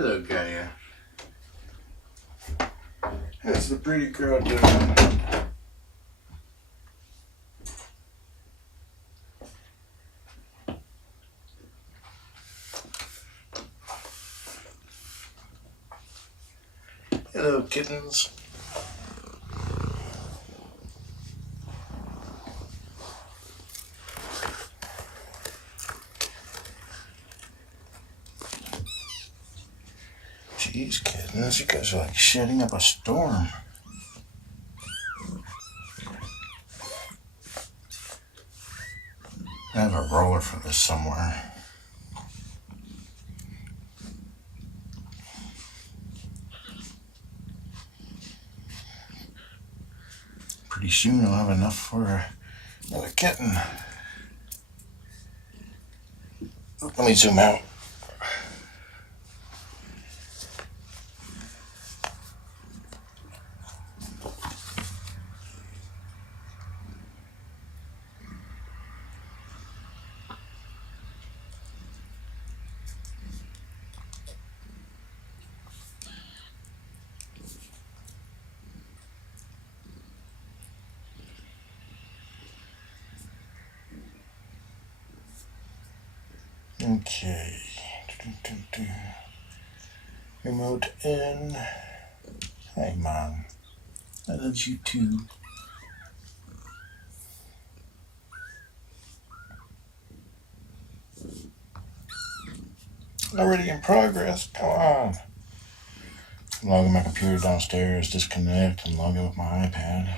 Hello, Gaia. How's the pretty girl doing? Hello, kittens. Jeez, kittens, you guys are like shutting up a storm. I have a roller for this somewhere. Pretty soon I'll have enough for another kitten. Let me zoom out. Okay. Remote in. Hi, Mom. I love you too. Already in progress. Come on. I'm logging my computer downstairs, disconnect, and log in with my iPad.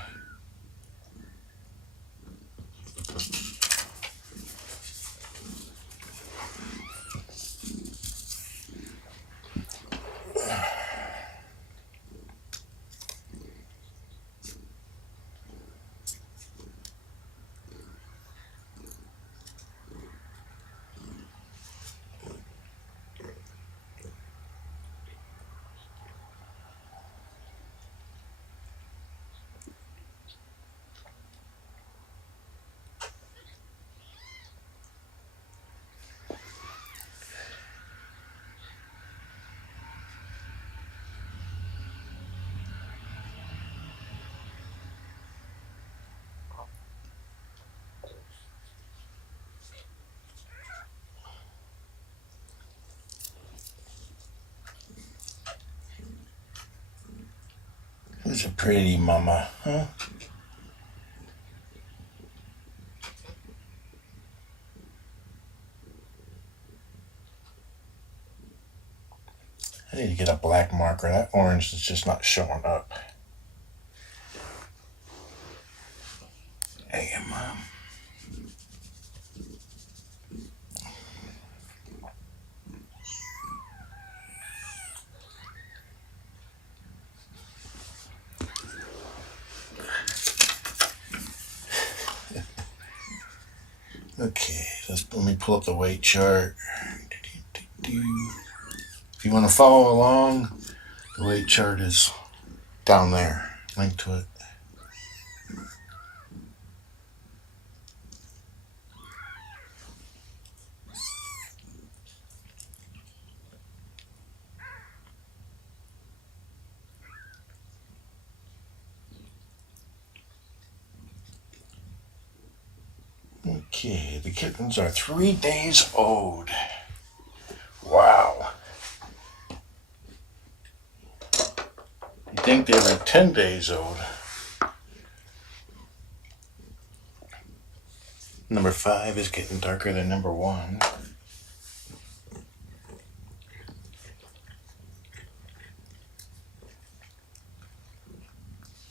Who's a pretty mama, huh? I need to get a black marker. That orange is just not showing up. Hey, Mom. Okay, let me pull up the weight chart. If you want to follow along, the weight chart is down there. Link to it. Okay, the kittens are 3 days old. Wow. You'd think they were 10 days old. Number 5 is getting darker than number 1.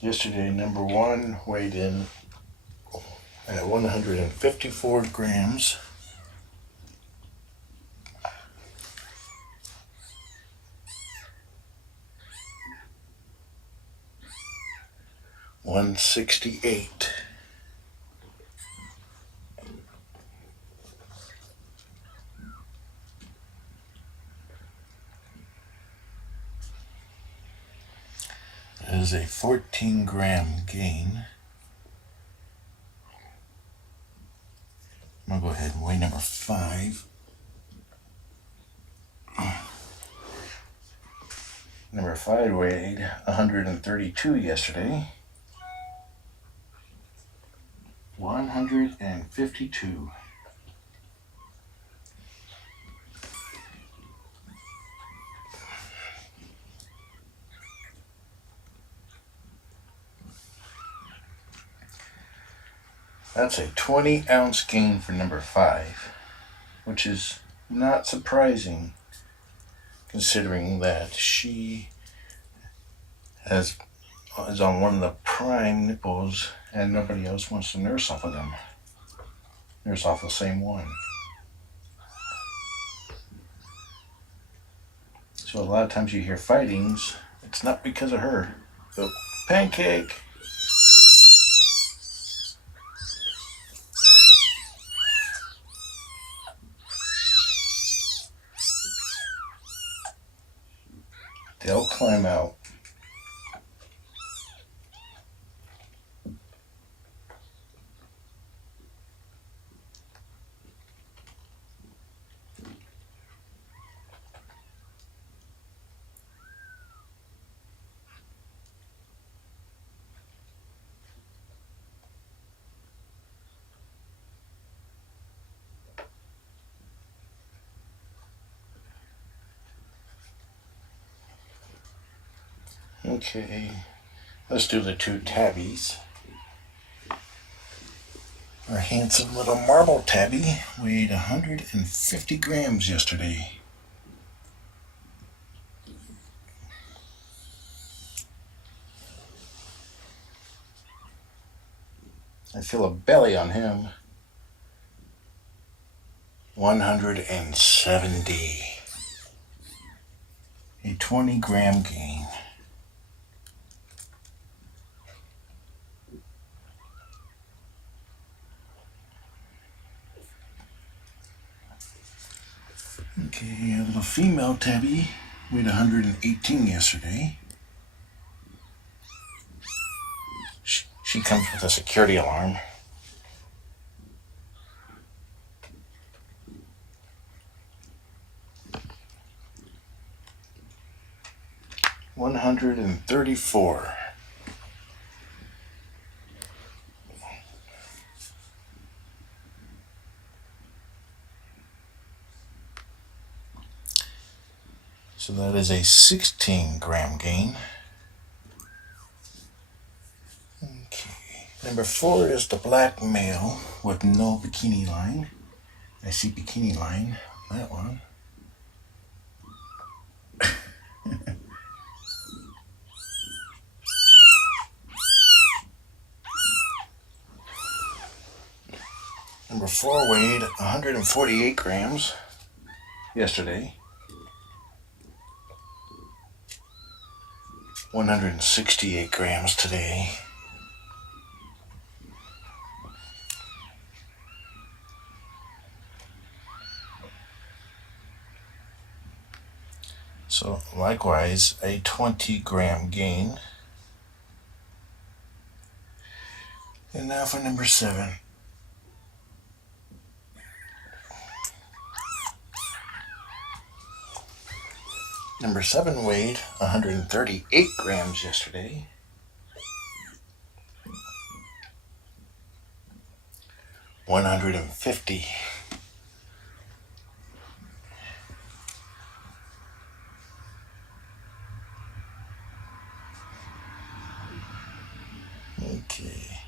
Yesterday, number 1 weighed in at 154 grams. $168. That is a 14-gram gain. I'm gonna go ahead and weigh number 5. Number 5 weighed 132 yesterday. 152. That's a 20-ounce gain for number 5, which is not surprising considering that she is on one of the prime nipples and nobody else wants to nurse off of them. Nurse off the same one. So a lot of times you hear fightings, it's not because of her. So, pancake! They'll climb out. Okay, let's do the 2 tabbies. Our handsome little marble tabby weighed 150 grams yesterday. I feel a belly on him. 170. A 20-gram gain. Okay, a little female tabby weighed 118 yesterday. She comes with a security alarm. $134. So that is a 16-gram gain. Okay. Number 4 is the black male with no bikini line. I see bikini line on that one. Number 4 weighed 148 grams yesterday. 168 grams today. So likewise, a 20-gram gain. And now for number 7. Number 7 weighed 138 grams yesterday. 150. Okay.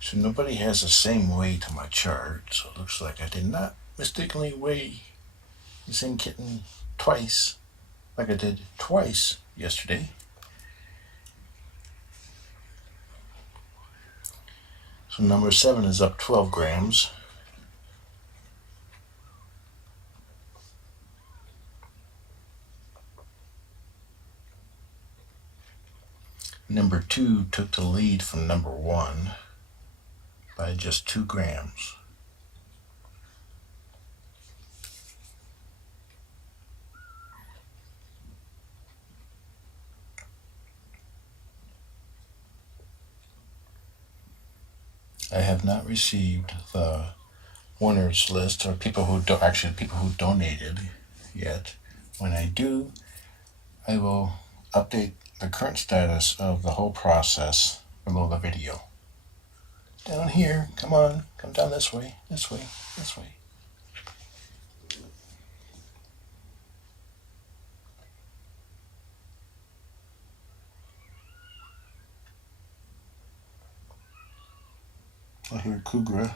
So nobody has the same weight on my chart, so it looks like I did not mistakenly weigh the same kitten twice, like I did twice yesterday. So number 7 is up 12 grams. Number 2 took the lead from number 1 by just 2 grams. I have not received the winners list, or people who donated yet. When I do, I will update the current status of the whole process below the video. Down here, come on, come down this way, this way, this way. I hear Kugra.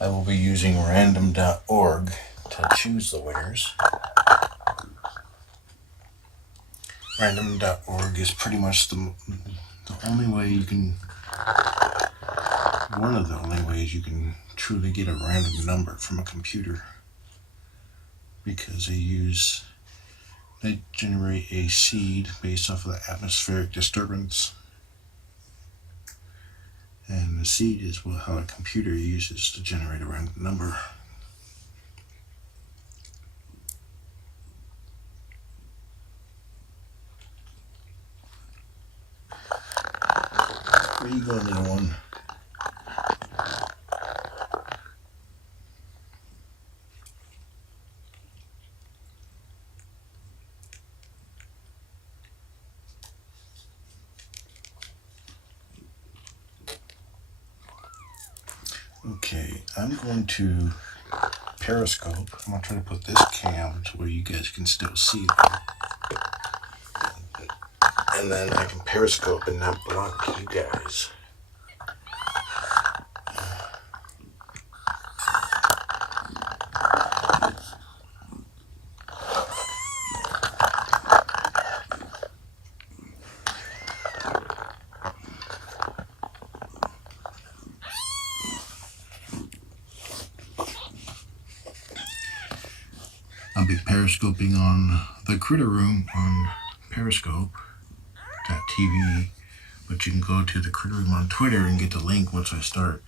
I will be using random.org to choose the winners. Random.org is pretty much the only way you can, one of the only ways you can truly get a random number from a computer, because they generate a seed based off of the atmospheric disturbance, and the seed is how a computer uses to generate a random number. Where you going, little one? Okay, I'm going to Periscope. I'm going to try to put this cam to where you guys can still see them. And then I can Periscope and not block you guys. I'll be Periscoping on the Critter Room on Periscope.tv, but you can go to the Critter Room on Twitter and get the link once I start.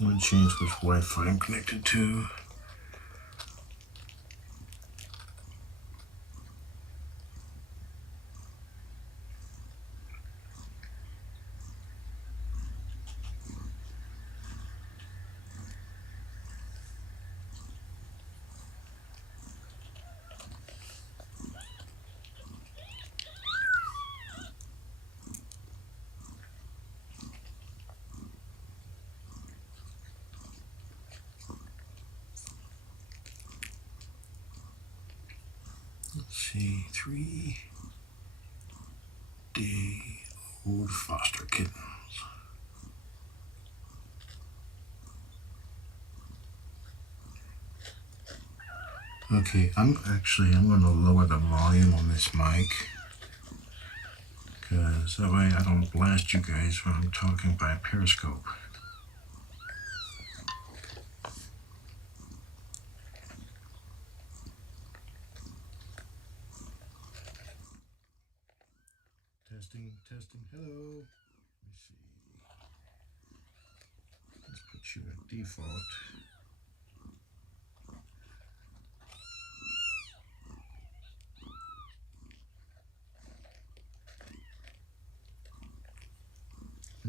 I'm going to change which Wi-Fi I'm connected to. Let's see, 3-day-old foster kittens. Okay, I'm going to lower the volume on this mic, because that way I don't blast you guys when I'm talking by Periscope. Testing, hello. Let me see. Let's put you at default.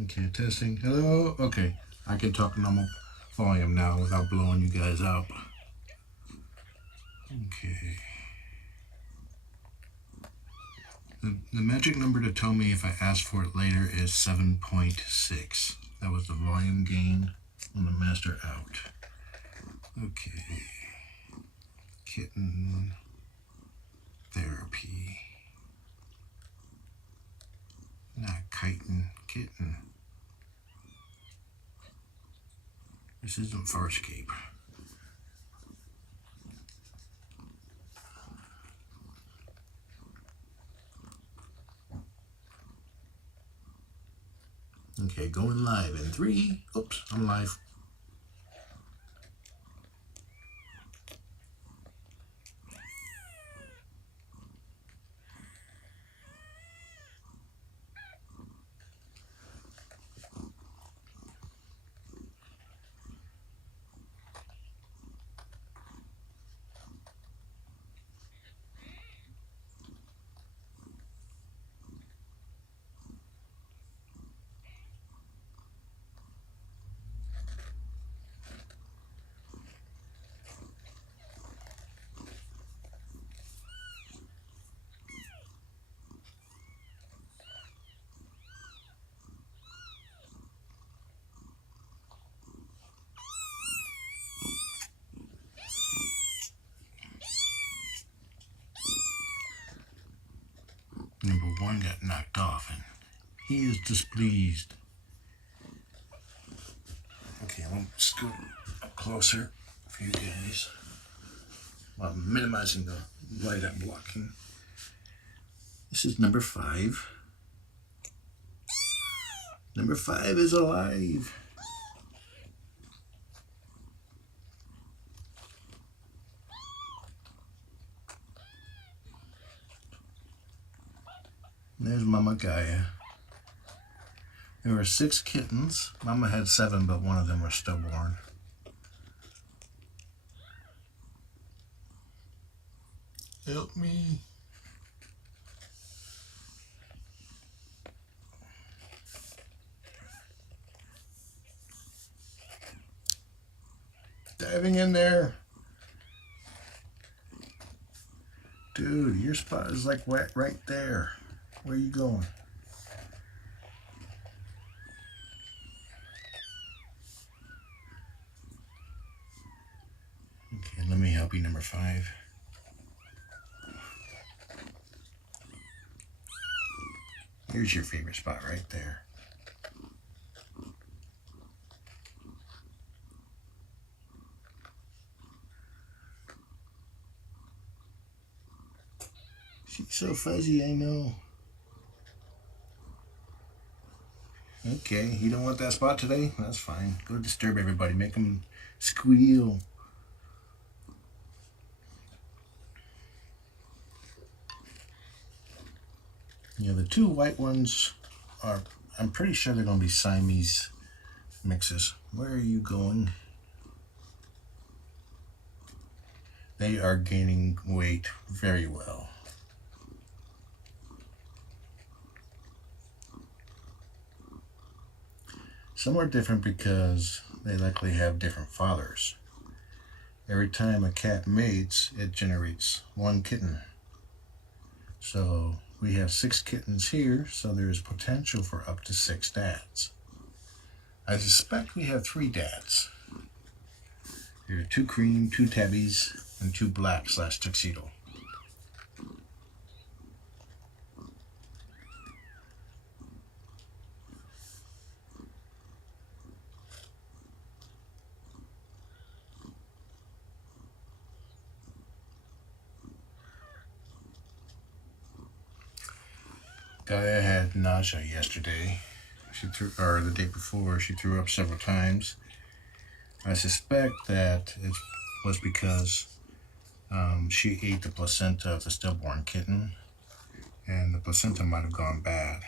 Okay, testing, hello. Okay, I can talk normal volume now without blowing you guys out. Okay. The magic number to tell me if I ask for it later is 7.6. That was the volume gain on the master out. Okay. Kitten therapy. Titan Kitten. This isn't Farscape. Okay, going live in 3. Oops, I'm live. Number 1 got knocked off and he is displeased. Okay, I'm going to scoot up closer for you guys while minimizing the light I'm blocking. This is number 5. Number 5 is alive. There's Mama Gaia. There were 6 kittens. Mama had 7, but one of them was stillborn. Help me. Diving in there. Dude, your spot is like wet right there. Where are you going? Okay, let me help you, number 5. Here's your favorite spot right there. She's so fuzzy, I know. Okay, you don't want that spot today? That's fine. Go disturb everybody. Make them squeal. Yeah, the 2 white ones are, I'm pretty sure they're going to be Siamese mixes. Where are you going? They are gaining weight very well. Some are different because they likely have different fathers. Every time a cat mates, it generates 1 kitten. So we have 6 kittens here, so there's potential for up to 6 dads. I suspect we have 3 dads. There are 2 cream, 2 tabbies, and 2 black/tuxedo. Gaia had nausea yesterday. Or the day before, she threw up several times. I suspect that it was because she ate the placenta of the stillborn kitten, and the placenta might have gone bad.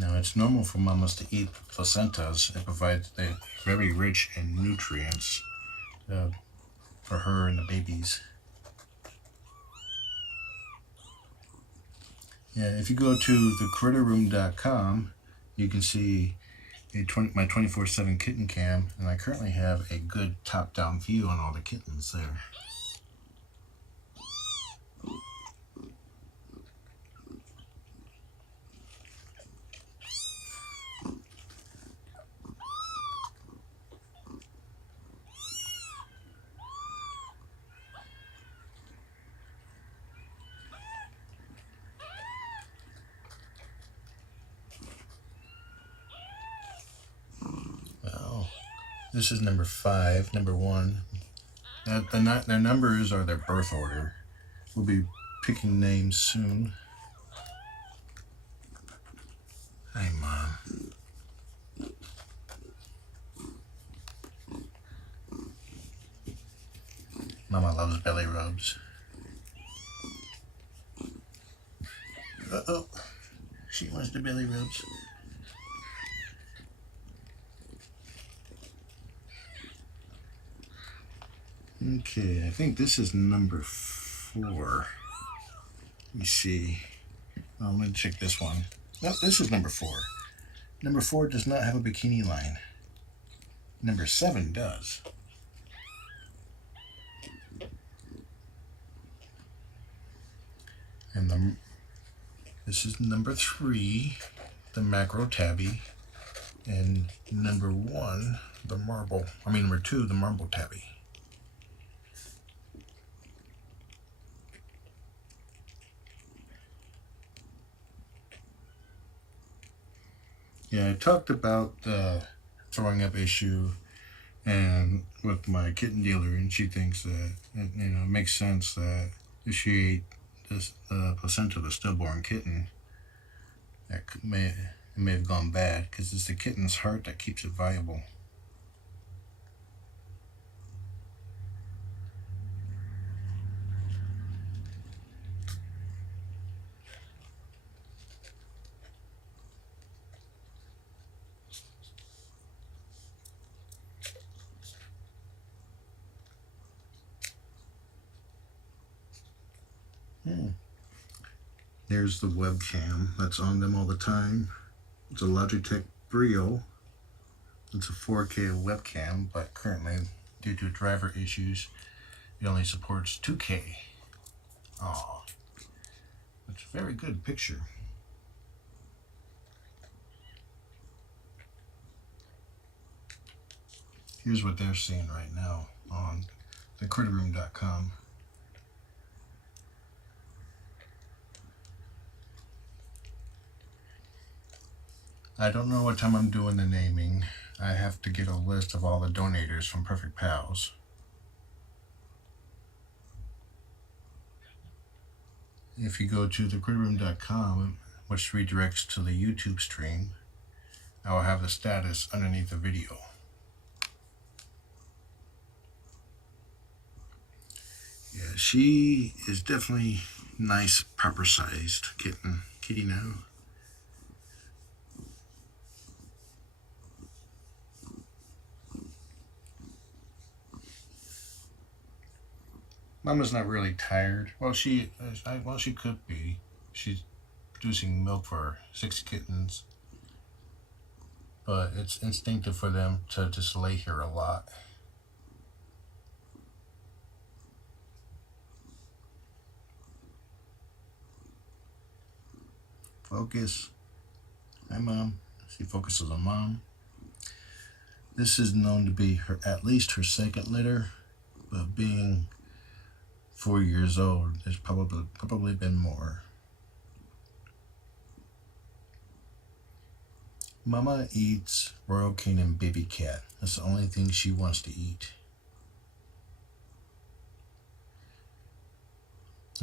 Now, it's normal for mamas to eat placentas. It provides they're very rich in nutrients for her and the babies. Yeah, if you go to thecritterroom.com, you can see my 24/7 kitten cam, and I currently have a good top-down view on all the kittens there. This is number 5, number 1. Their numbers are their birth order. We'll be picking names soon. Hi, Mom. Mama loves belly rubs. Uh-oh. She wants the belly rubs. Okay, I think this is number 4. Let me see. Oh, I'm going to check this one. No, this is number 4. Number 4 does not have a bikini line. Number 7 does. And this is number 3, the Mackerel tabby. And number 1, number 2, the marble tabby. Yeah, I talked about the throwing up issue and with my kitten dealer, and she thinks that it makes sense that if she ate the placenta of the stillborn kitten, that it may have gone bad because it's the kitten's heart that keeps it viable. There's the webcam that's on them all the time. It's a Logitech Brio. It's a 4K webcam, but currently, due to driver issues, it only supports 2K. Aw, it's a very good picture. Here's what they're seeing right now on the critterroom.com. I don't know what time I'm doing the naming. I have to get a list of all the donators from Perfect Pals. If you go to thecritterroom.com, which redirects to the YouTube stream, I will have the status underneath the video. Yeah, she is definitely nice, proper sized kitty now. Mama's not really tired. Well, she could be. She's producing milk for 6 kittens, but it's instinctive for them to just lay here a lot. Focus. Hi, Mom. She focuses on Mom. This is known to be at least her 2nd litter, but being 4 years old, there's probably been more. Mama eats Royal Canin baby cat. That's the only thing she wants to eat.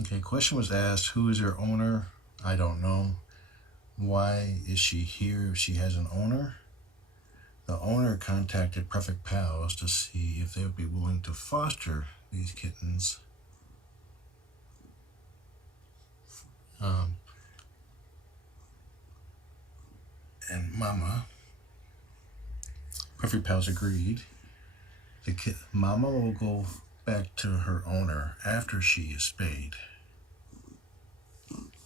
Okay, question was asked, who is her owner? I don't know. Why is she here if she has an owner? The owner contacted Perfect Pals to see if they would be willing to foster these kittens. And Mama, Perfect Pals agreed. Mama will go back to her owner after she is spayed.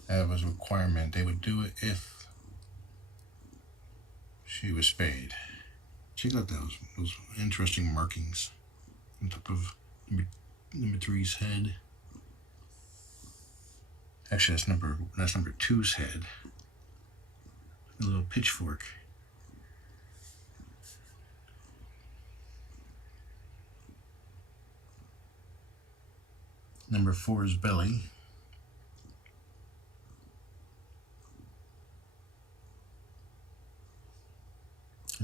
That was a requirement. They would do it if she was spayed. Check out those interesting markings on top of number 3's head. Actually, that's number 2's head. A little pitchfork. Number 4's belly.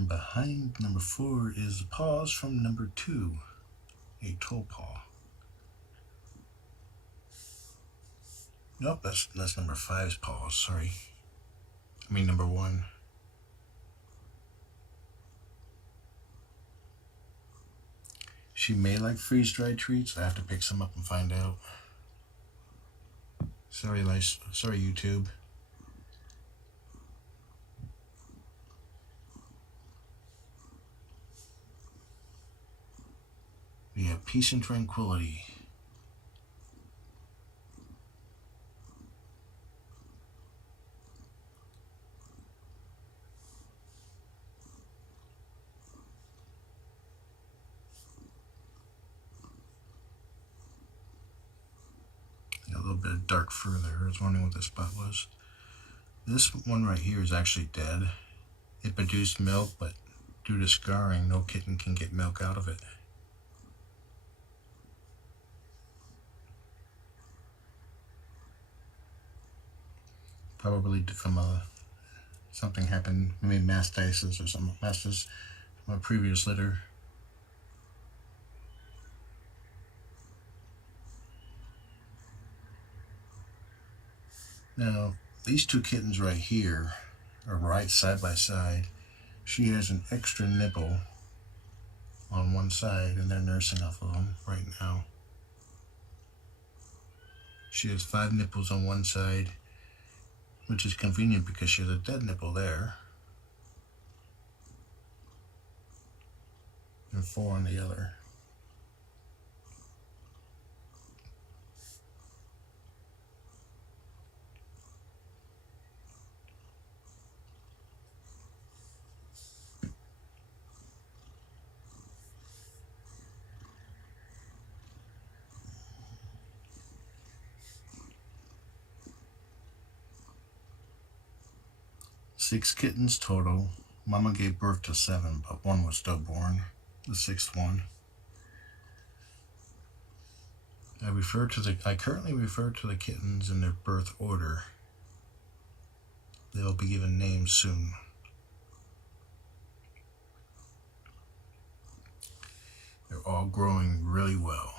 And behind number 4 is paws from number 2, a toe paw. Nope, that's number 5's paws, sorry. I mean number 1. She may like freeze-dried treats. I have to pick some up and find out. Sorry, YouTube. We have peace and tranquility. A little bit of dark fur there. I was wondering what the spot was. This one right here is actually dead. It produced milk, but due to scarring, no kitten can get milk out of it. Probably from something happened, maybe mastitis or some mastitis from a previous litter. Now, these 2 kittens right here are right side by side. She has an extra nipple on one side, and they're nursing off of them right now. She has 5 nipples on one side, which is convenient because she has a dead nipple there, and 4 on the other. Six kittens total. Mama gave birth to 7, but 1 was stillborn, the 6th one. I currently refer to the kittens in their birth order. They will be given names soon. They're all growing really well,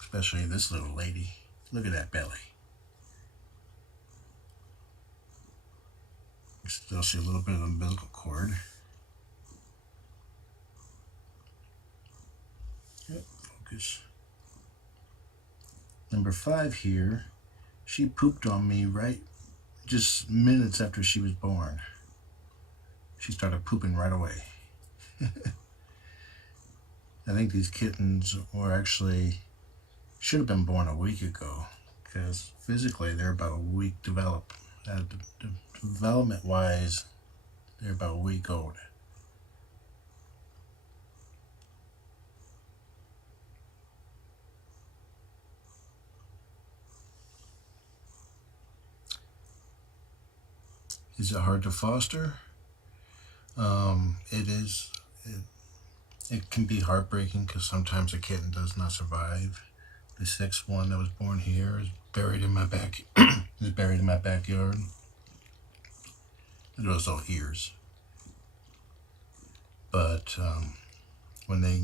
especially this little lady. Look at that belly. You still see a little bit of umbilical cord. Yep, focus. Number 5 here, she pooped on me right just minutes after she was born. She started pooping right away. I think these kittens were should have been born a week ago, because physically they're about a week developed. Development wise, they're about a week old. Is it hard to foster? It is. It can be heartbreaking because sometimes a kitten does not survive. The 6th one that was born here is buried in my backyard. Look at those little ears. But when they,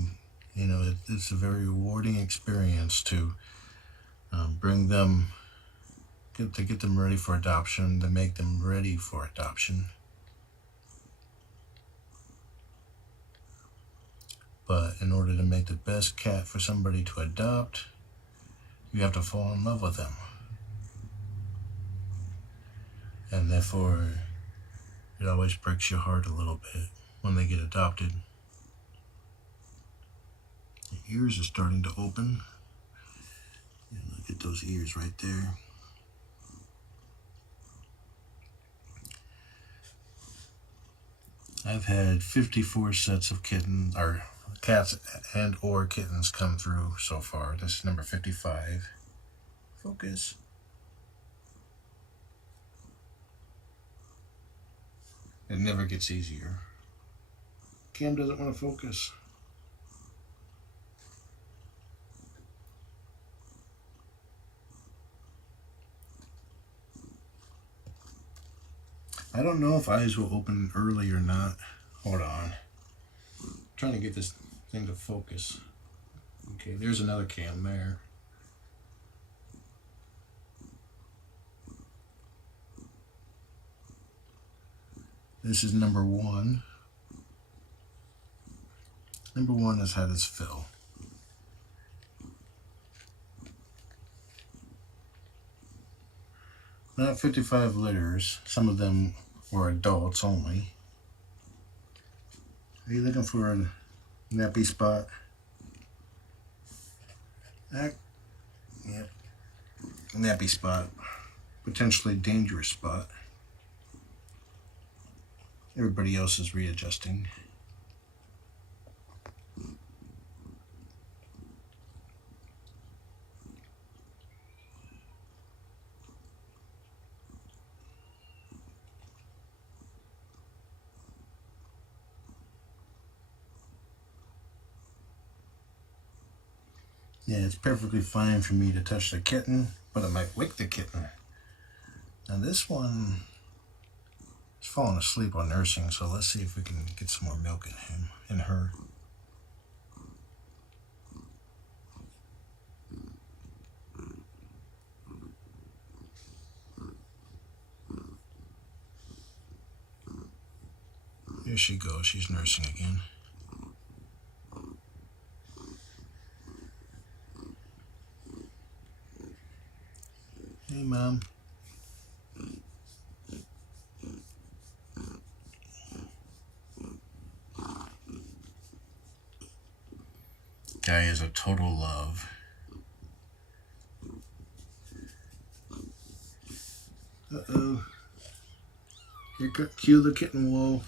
it's a very rewarding experience to bring them, to get them ready for adoption, to make them ready for adoption. But in order to make the best cat for somebody to adopt, you have to fall in love with them. And therefore, it always breaks your heart a little bit when they get adopted. The ears are starting to open. And look at those ears right there. I've had 54 sets of kittens, or cats and or kittens come through so far. This is number 55. Focus. It never gets easier. Cam doesn't want to focus. I don't know if eyes will open early or not. Hold on. I'm trying to get this thing to focus. Okay, there's another cam there. This is number one. Number one has had its fill. Not 55 litters. Some of them were adults only. Are you looking for a nappy spot? Yep. Nappy spot. Potentially dangerous spot. Everybody else is readjusting. Yeah, it's perfectly fine for me to touch the kitten, but it might wake the kitten. Now this one is falling asleep on nursing, so let's see if we can get some more milk in him, in her. Here she goes, she's nursing again. Hey, Mom. Gaia is a total love. Uh-oh. Here, cue the kitten wool.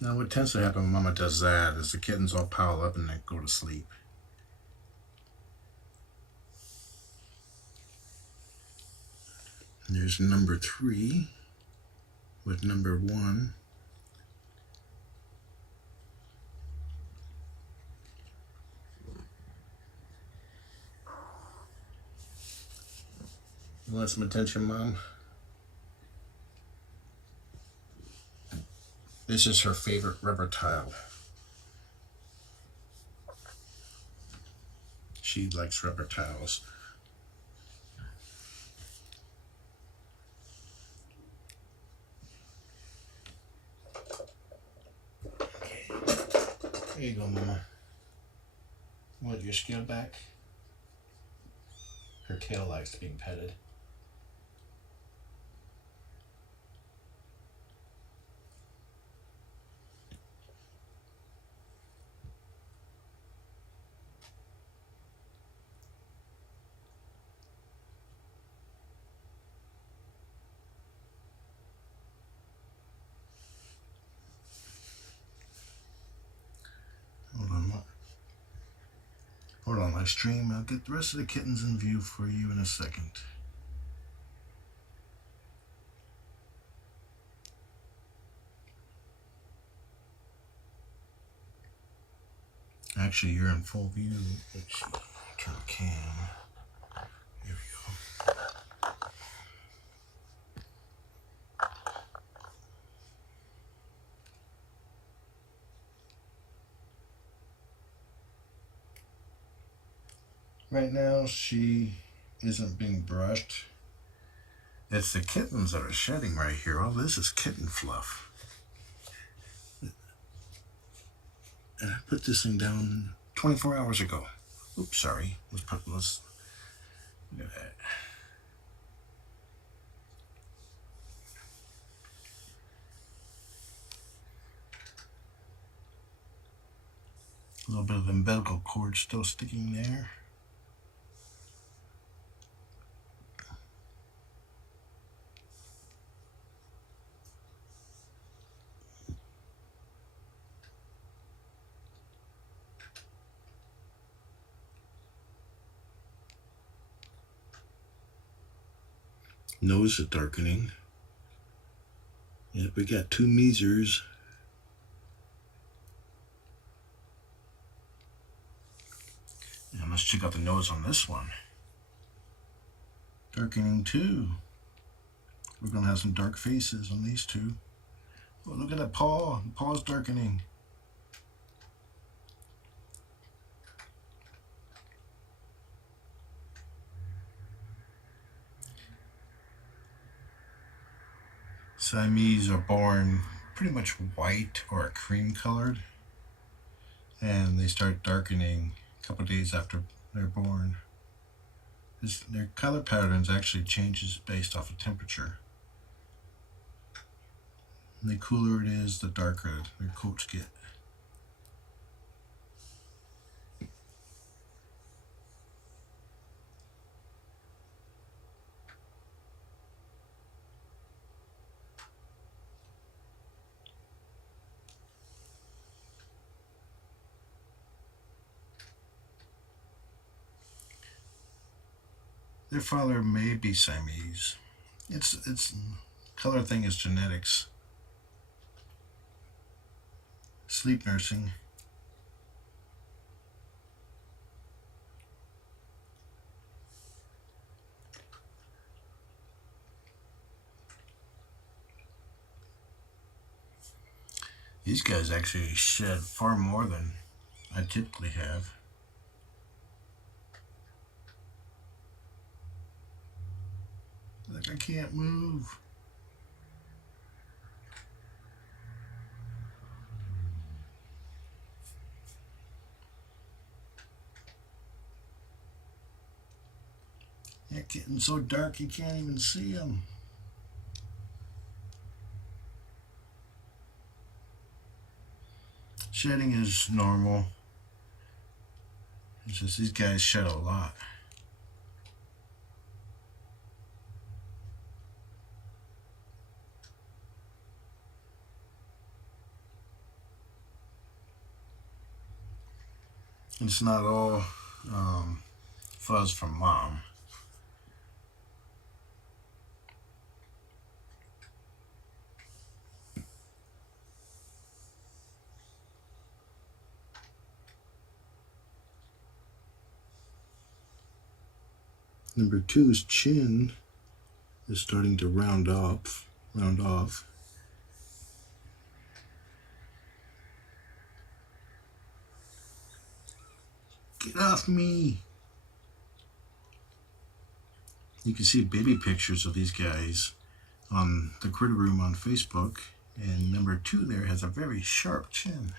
Now what tends to happen when Mama does that is the kittens all pile up and then go to sleep. And there's number 3 with number 1. You want some attention, Mom? This is her favorite rubber tile. She likes rubber tiles. Okay. There you go, Mama. Want your scale back? Her tail likes being petted. Hold on, live stream. I'll get the rest of the kittens in view for you in a second. Actually, you're in full view. Let's see. Turn the cam. Here we go. Right now, she isn't being brushed. It's the kittens that are shedding right here. All this is kitten fluff. And I put this thing down 24 hours ago. Oops, sorry. Let's look at that. A little bit of umbilical cord still sticking there. Nose is darkening. Yep, we got 2 measers. And let's check out the nose on this one. Darkening too. We're going to have some dark faces on these two. Oh, look at that paw. The paw's darkening. Siamese are born pretty much white or cream colored, and they start darkening a couple days after they're born. Their color patterns actually changes based off of temperature. And the cooler it is, the darker their coats get. Their father may be Siamese. It's color thing is genetics. Sleep nursing. These guys actually shed far more than I typically have. Like I can't move. They're getting so dark you can't even see them. Shedding is normal. It's just these guys shed a lot. It's not all fuzz from mom. Number two's chin is starting to round off. Get off me! You can see baby pictures of these guys on the Critter Room on Facebook, and number two there has a very sharp chin.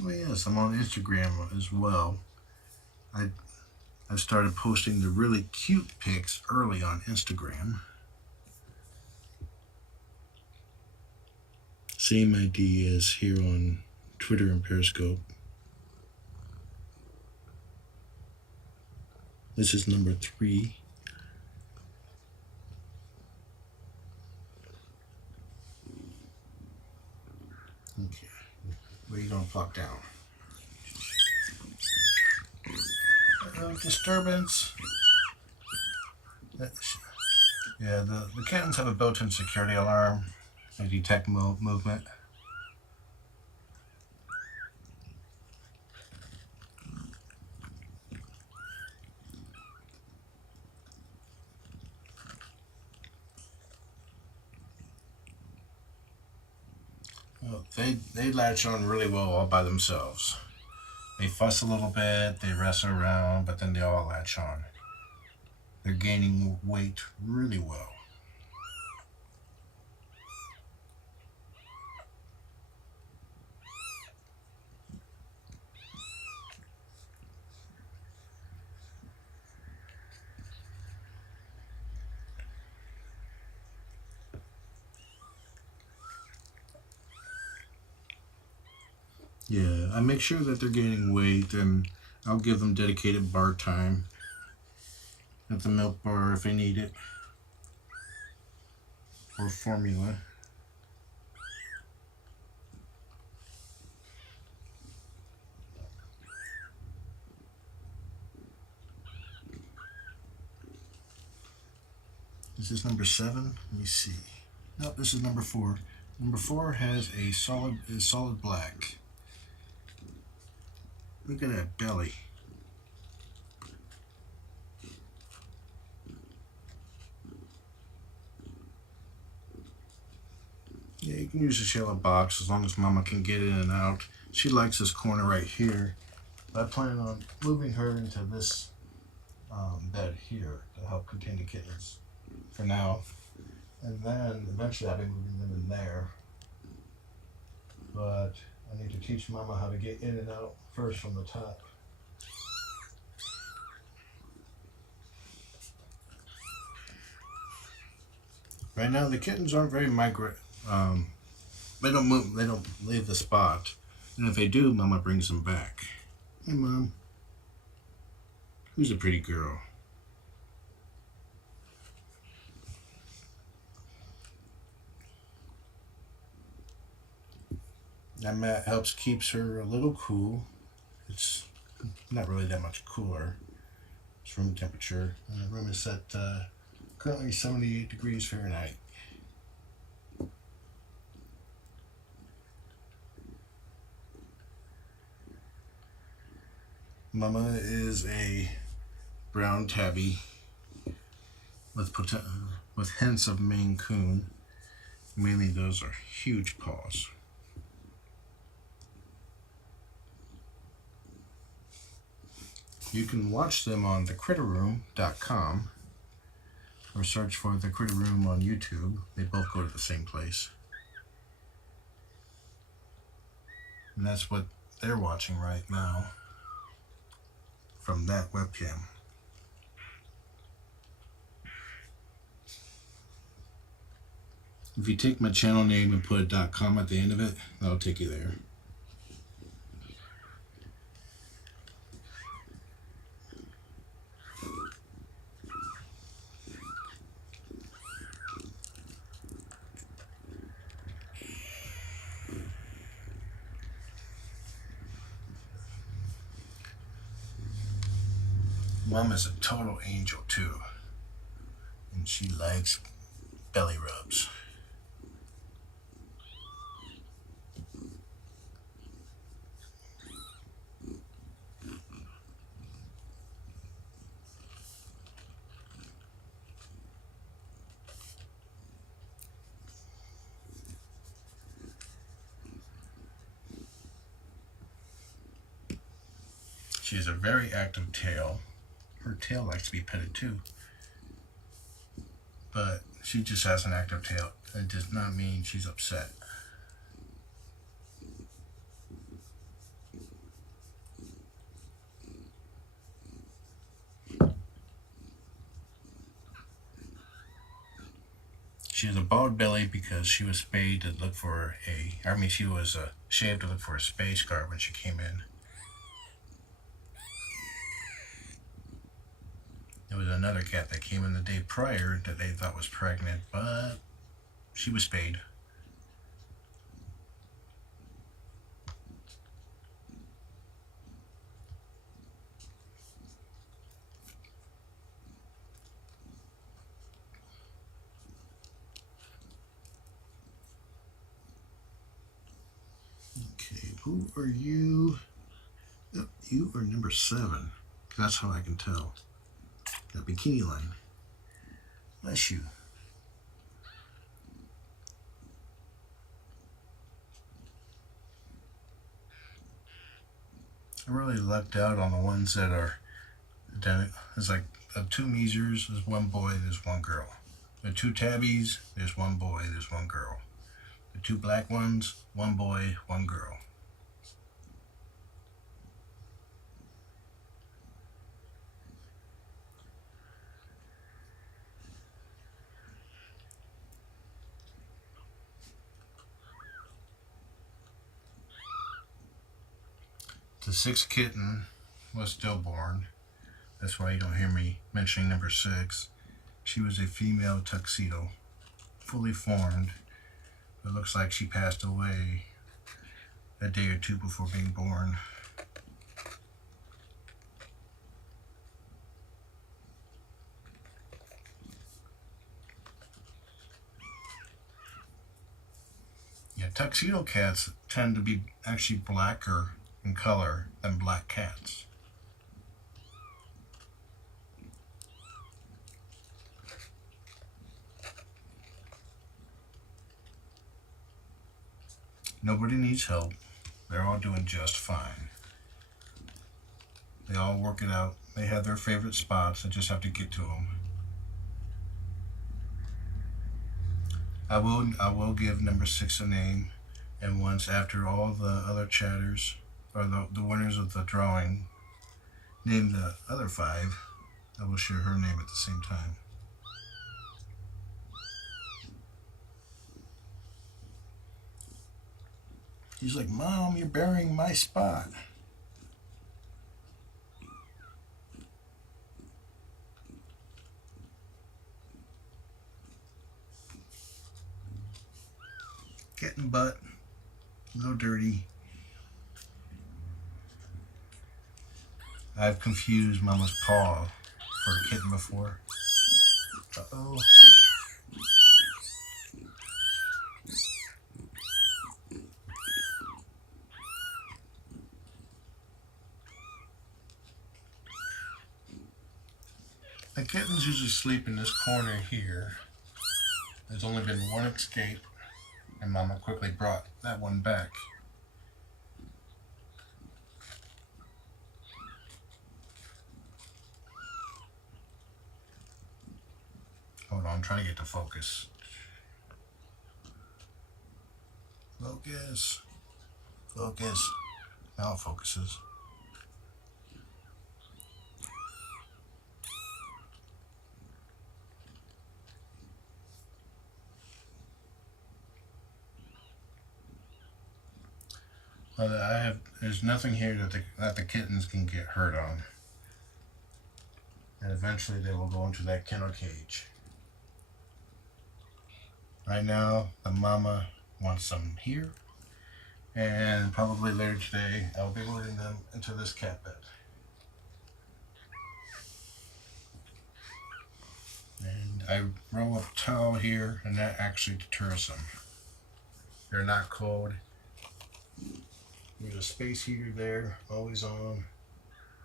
Oh yes, I'm on Instagram as well. I started posting the really cute pics early on Instagram. Same idea as here on Twitter and Periscope. This is number 3. Okay, where are you gonna plop down? Disturbance. Yeah, the kittens have a built-in security alarm. They detect movement. Well, they latch on really well all by themselves. They fuss a little bit, they wrestle around, but then they all latch on. They're gaining weight really well. Yeah, I make sure that they're gaining weight, and I'll give them dedicated bar time at the milk bar if they need it, or formula. Is this number 7? Let me see. Nope, this is number 4. Number 4 has a solid black. Look at that belly. Yeah, you can use a yellow box as long as Mama can get in and out. She likes this corner right here. I plan on moving her into this bed here to help contain the kittens for now. And then eventually I'll be moving them in there. But I need to teach Mama how to get in and out first from the top. Right now the kittens aren't very they don't move, they don't leave the spot. And if they do, Mama brings them back. Hey Mom. Who's a pretty girl? That mat helps keeps her a little cool. It's not really that much cooler. It's room temperature. And the room is set currently 78 degrees Fahrenheit. Mama is a brown tabby with hints of Maine Coon. Mainly those are huge paws. You can watch them on thecritterroom.com or search for The Critter Room on YouTube. They both go to the same place. And that's what they're watching right now from that webcam. If you take my channel name and put a .com at the end of it, that'll take you there. Mom is a total angel too, and she likes belly rubs. She has a very active tail. Her tail likes to be petted too. But she just has an active tail. It does not mean she's upset. She has a bald belly because she was spayed to look for she was shaved to look for a spay scar when she came in. There was another cat that came in the day prior that they thought was pregnant, but she was spayed. Okay, who are you? Oh, you are number 7. That's how I can tell. That bikini line. Bless you. I really lucked out on the ones that are identical. It's like the 2 Measers, there's 1 boy, there's 1 girl. The 2 Tabbies, there's 1 boy, there's 1 girl. The 2 black ones, 1 boy, 1 girl. The 6th kitten was stillborn. That's why you don't hear me mentioning number 6. She was a female tuxedo, fully formed. It looks like she passed away a day or 2 before being born. tuxedo cats tend to be actually blacker in color than black cats. Nobody needs help. They're all doing just fine. They all work it out. They have their favorite spots. I just have to get to them. I will give number 6 a name, and once after all the other chatters, or the winners of the drawing, name the other 5, I will share her name at the same time. He's like, Mom, you're burying my spot. Kitten butt, a little dirty. I've confused Mama's paw for a kitten before. Uh-oh. The kittens usually sleep in this corner here. There's only been one escape, and Mama quickly brought that one back. Hold on, I'm trying to get to focus. Focus. Focus. Now it focuses. There's nothing here that the kittens can get hurt on. And eventually they will go into that kennel cage. Right now, the mama wants some here, and probably later today, I'll be moving them into this cat bed. And I roll up a towel here, and that actually deters them. They're not cold. There's a space heater there, always on,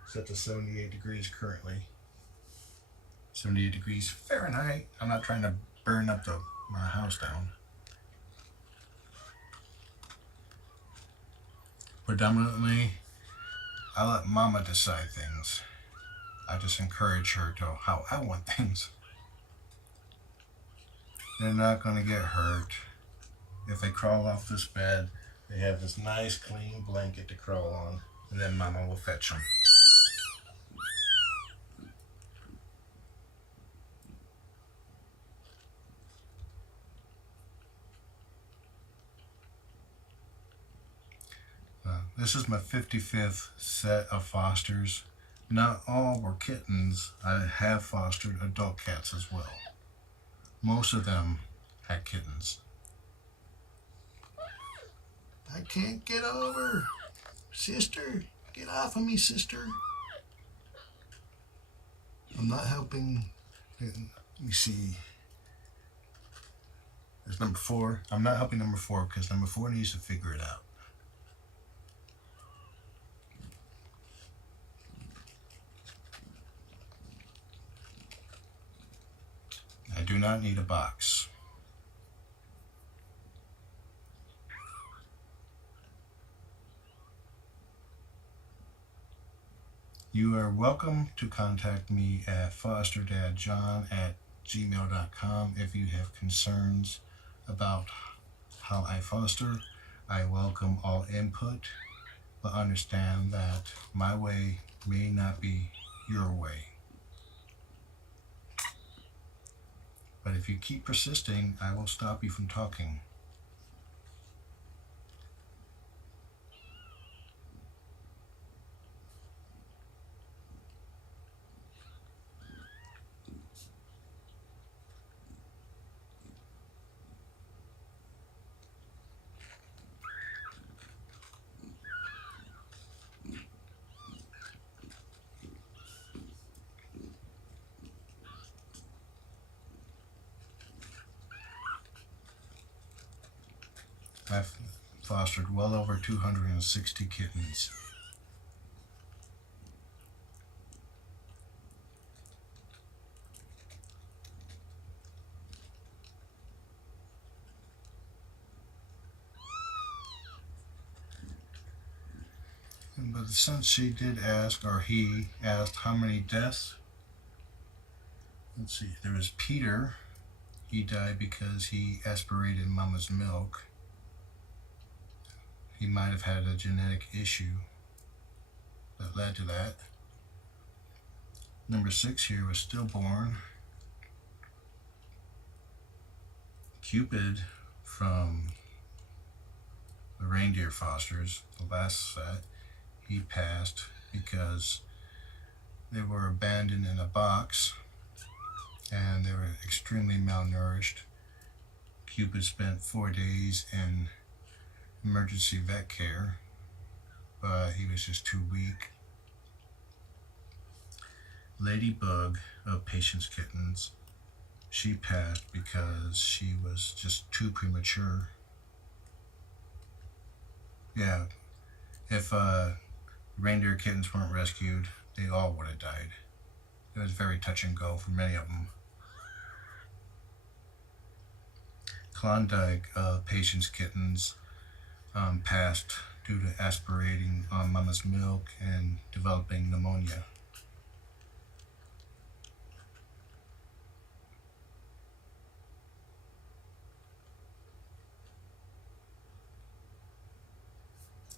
set to 78 degrees currently. 78 degrees Fahrenheit. I'm not trying to burn up my house down. Predominantly, I let Mama decide things. I just encourage her to how I want things. They're not going to get hurt. If they crawl off this bed, they have this nice clean blanket to crawl on, and then Mama will fetch them. This is my 55th set of fosters. Not all were kittens. I have fostered adult cats as well. Most of them had kittens. I can't get over. Sister, get off of me, sister. I'm not helping. Let me see. There's number 4. I'm not helping number 4 because number 4 needs to figure it out. I do not need a box. You are welcome to contact me at fosterdadjohn@gmail.com if you have concerns about how I foster. I welcome all input, but understand that my way may not be your way. But if you keep persisting, I will stop you from talking. I've fostered well over 260 kittens. But since she did ask, or he asked, how many deaths? Let's see, there was Peter. He died because he aspirated mama's milk. He might have had a genetic issue that led to that. Number 6 here was stillborn. Cupid from the reindeer fosters, the last set, he passed because they were abandoned in a box and they were extremely malnourished. Cupid spent 4 days in emergency vet care, but he was just too weak. Ladybug of Patience Kittens, she passed because she was just too premature. Yeah, if reindeer kittens weren't rescued, they all would have died. It was very touch and go for many of them. Klondike Patience Kittens passed due to aspirating on mama's milk and developing pneumonia.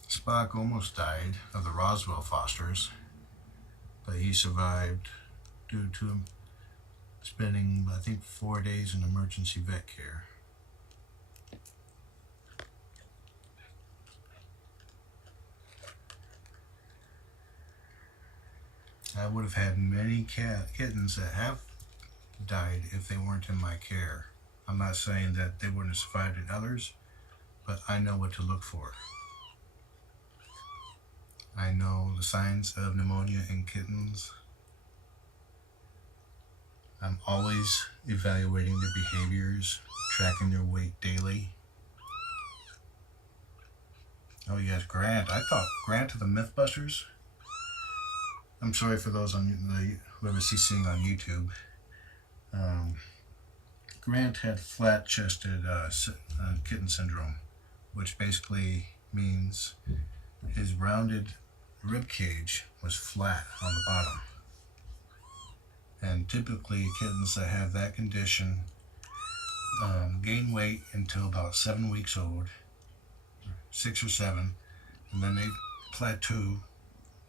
Spock almost died of the Roswell fosters, but he survived due to him spending, I think, 4 days in emergency vet care. I would have had many kittens that have died if they weren't in my care. I'm not saying that they wouldn't have survived in others, but I know what to look for. I know the signs of pneumonia in kittens. I'm always evaluating their behaviors, tracking their weight daily. Oh yes, Grant. I thought Grant of the Mythbusters. I'm sorry for those on whoever's seeing on YouTube. Grant had flat-chested kitten syndrome, which basically means his rounded rib cage was flat on the bottom. And typically kittens that have that condition gain weight until about 7 weeks old, 6 or 7, and then they plateau,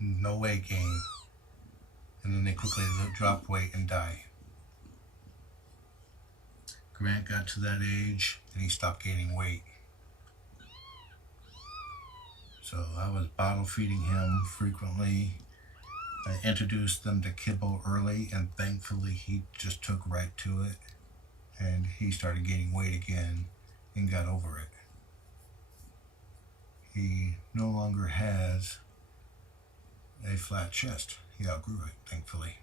no weight gain, and then they quickly drop weight and die. Grant got to that age and he stopped gaining weight. So I was bottle feeding him frequently. I introduced them to kibble early, and thankfully he just took right to it, and he started gaining weight again and got over it. He no longer has a flat chest. He outgrew it, thankfully.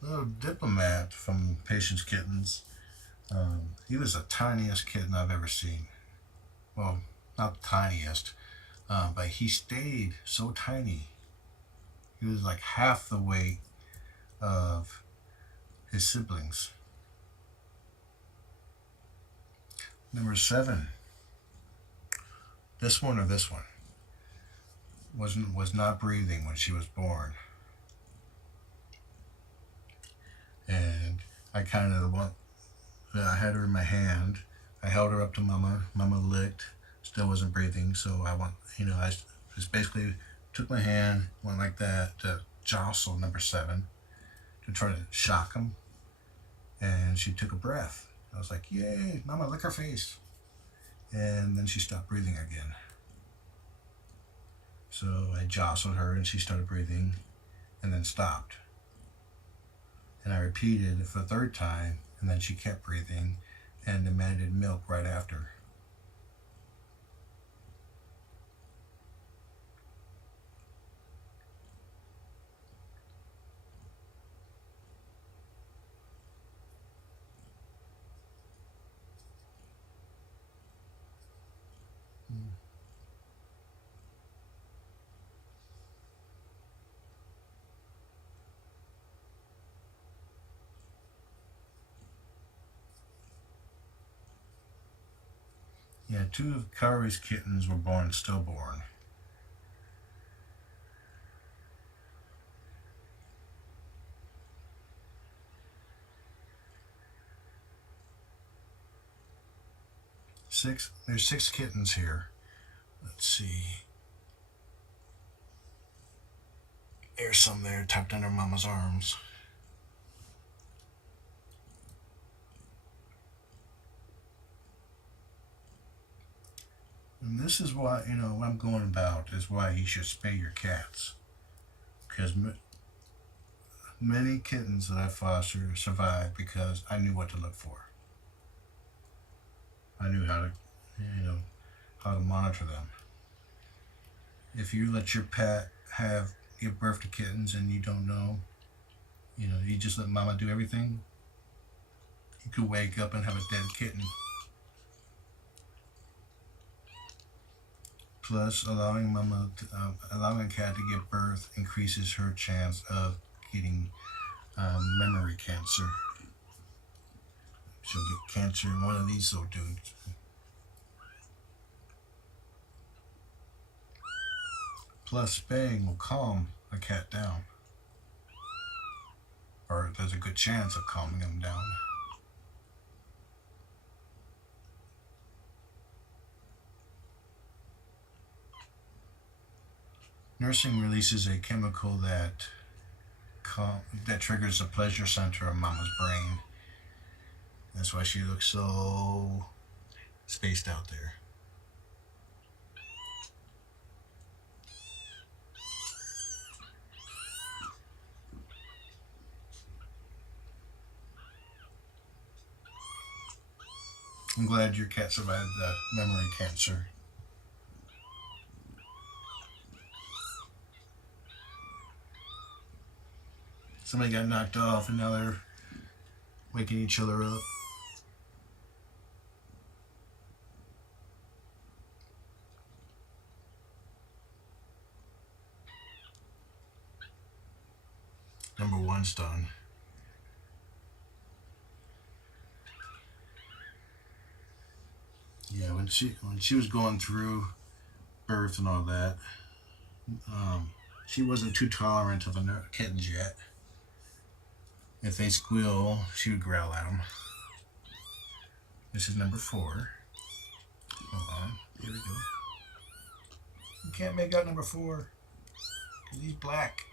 Little Diplomat from Patience Kittens. He was the tiniest kitten I've ever seen. Well, not the tiniest, but he stayed so tiny. He was like half the weight of his siblings. Number 7. This one or this one was not breathing when she was born, and I kind of I had her in my hand. I held her up to Mama. Mama licked, still wasn't breathing. So I just basically took my hand, went like that to jostle number 7 to try to shock him, and she took a breath. I was like, "Yay, Mama, lick her face," and then she stopped breathing again. So I jostled her, and she started breathing, and then stopped. And I repeated it for the 3rd time, and then she kept breathing and demanded milk right after. And 2 of Kari's kittens were born stillborn. There's 6 kittens here. Let's see. There's some there tucked under Mama's arms. And this is why, what I'm going about is why you should spay your cats. Because many kittens that I fostered survived because I knew what to look for. I knew how to monitor them. If you let your pet give birth to kittens and you don't know, you just let Mama do everything, you could wake up and have a dead kitten. Plus, allowing a cat to give birth increases her chance of getting memory cancer. She'll get cancer in one of these little dudes. Plus, spaying will calm a cat down. Or there's a good chance of calming them down. Nursing releases a chemical that triggers the pleasure center of Mama's brain. That's why she looks so spaced out there. I'm glad your cat survived the memory cancer. Somebody got knocked off and now they're waking each other up. Number 1's done. Yeah, when she was going through birth and all that, she wasn't too tolerant of the kittens yet. If they squeal, she would growl at them. This is number 4. Hold on, here we go. You can't make out number 4 because he's black.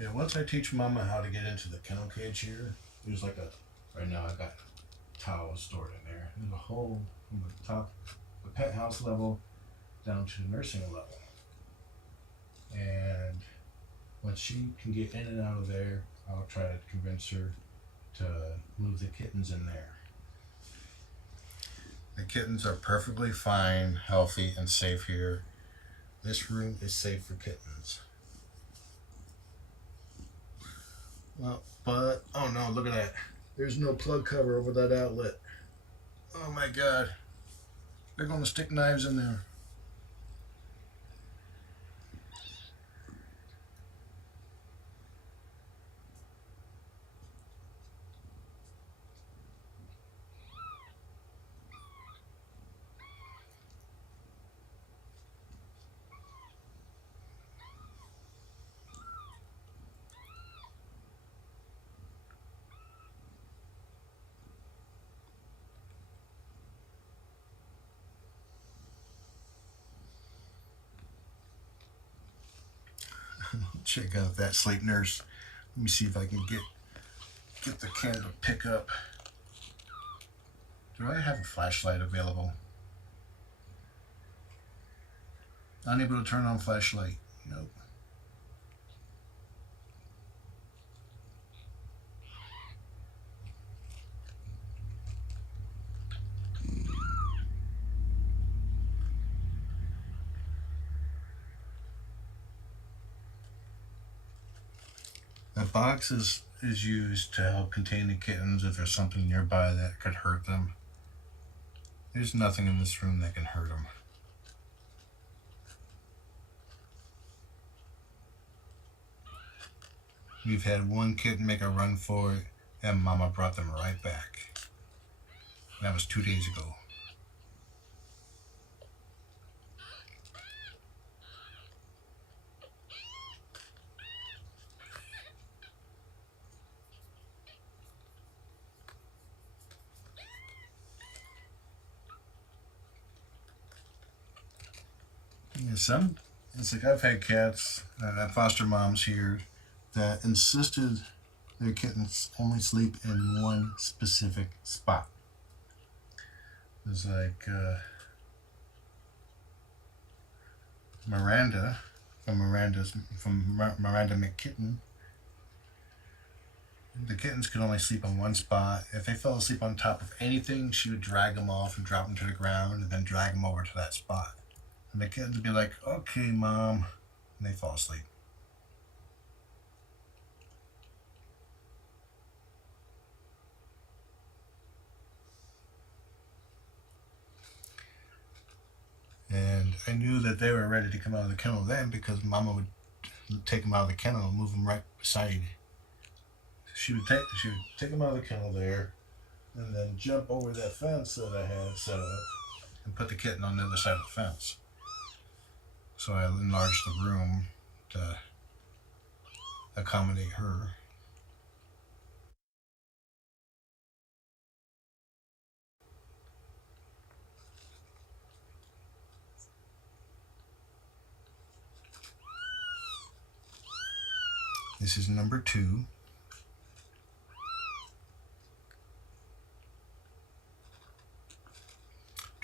Yeah, once I teach Mama how to get into the kennel cage here, there's right now I got towels stored in there. There's a hole from the top, the pet house level, down to the nursing level. And when she can get in and out of there, I'll try to convince her to move the kittens in there. The kittens are perfectly fine, healthy, and safe here. This room is safe for kittens. Well, but, oh no, look at that. There's no plug cover over that outlet. Oh my God. They're going to stick knives in there. Check out that sleep nurse. Let me see if I can get the camera to pick up. Do I have a flashlight available? Unable to turn on flashlight. Nope. The box is used to help contain the kittens if there's something nearby that could hurt them. There's nothing in this room that can hurt them. We've had one kitten make a run for it, and Mama brought them right back. That was 2 days ago. Yeah, it's like I've had cats at foster moms here that insisted their kittens only sleep in one specific spot. It's like Miranda from Miranda McKitten. The kittens could only sleep in one spot. If they fell asleep on top of anything, she would drag them off and drop them to the ground and then drag them over to that spot. And the kittens would be like, "Okay, Mom," and they fall asleep. And I knew that they were ready to come out of the kennel then because Mama would take them out of the kennel and move them right beside. She would take them out of the kennel there, and then jump over that fence that I had set up and put the kitten on the other side of the fence. So I enlarged the room to accommodate her. This is number 2.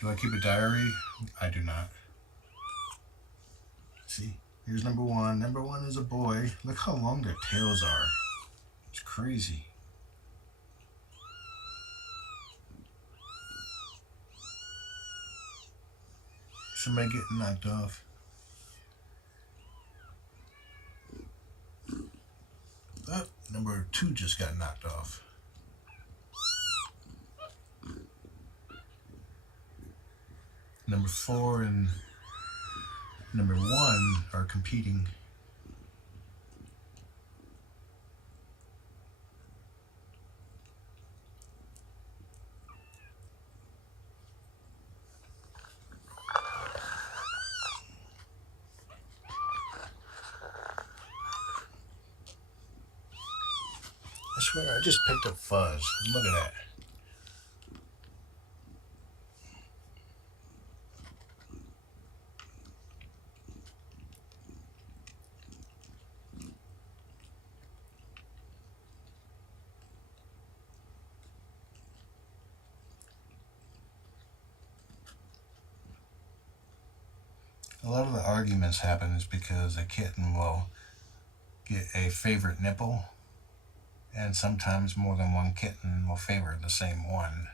Do I keep a diary? I do not. See, here's number 1. Number 1 is a boy. Look how long their tails are. It's crazy. Somebody getting knocked off. Oh, number 2 just got knocked off. Number 4 and number 1 are competing. I swear, I just picked up fuzz. Look at that. A lot of the arguments happen is because a kitten will get a favorite nipple, and sometimes more than one kitten will favor the same one.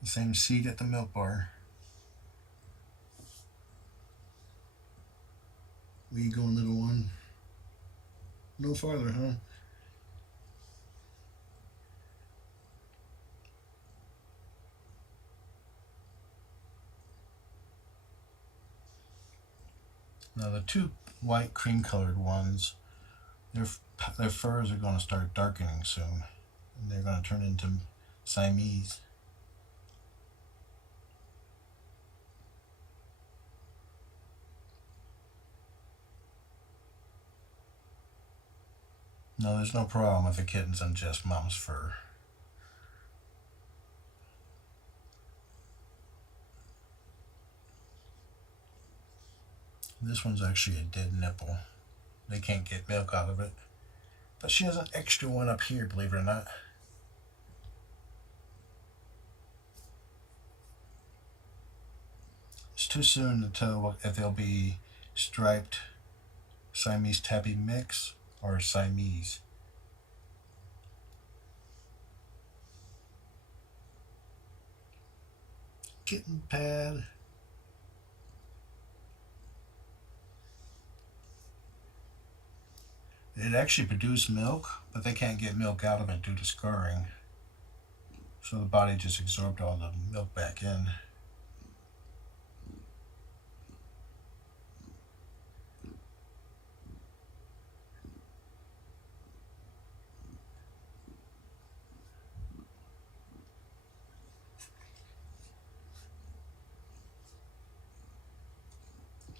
The same seat at the milk bar. Where you going, little one? No farther, huh? Now the 2 white cream-colored ones, their furs are going to start darkening soon, and they're going to turn into Siamese. No, there's no problem if a kitten's ingest mom's fur. This one's actually a dead nipple. They can't get milk out of it. But she has an extra one up here, believe it or not. It's too soon to tell if they'll be striped Siamese tabby mix or Siamese. Kitten pad. It actually produced milk, but they can't get milk out of it due to scarring. So the body just absorbed all the milk back in.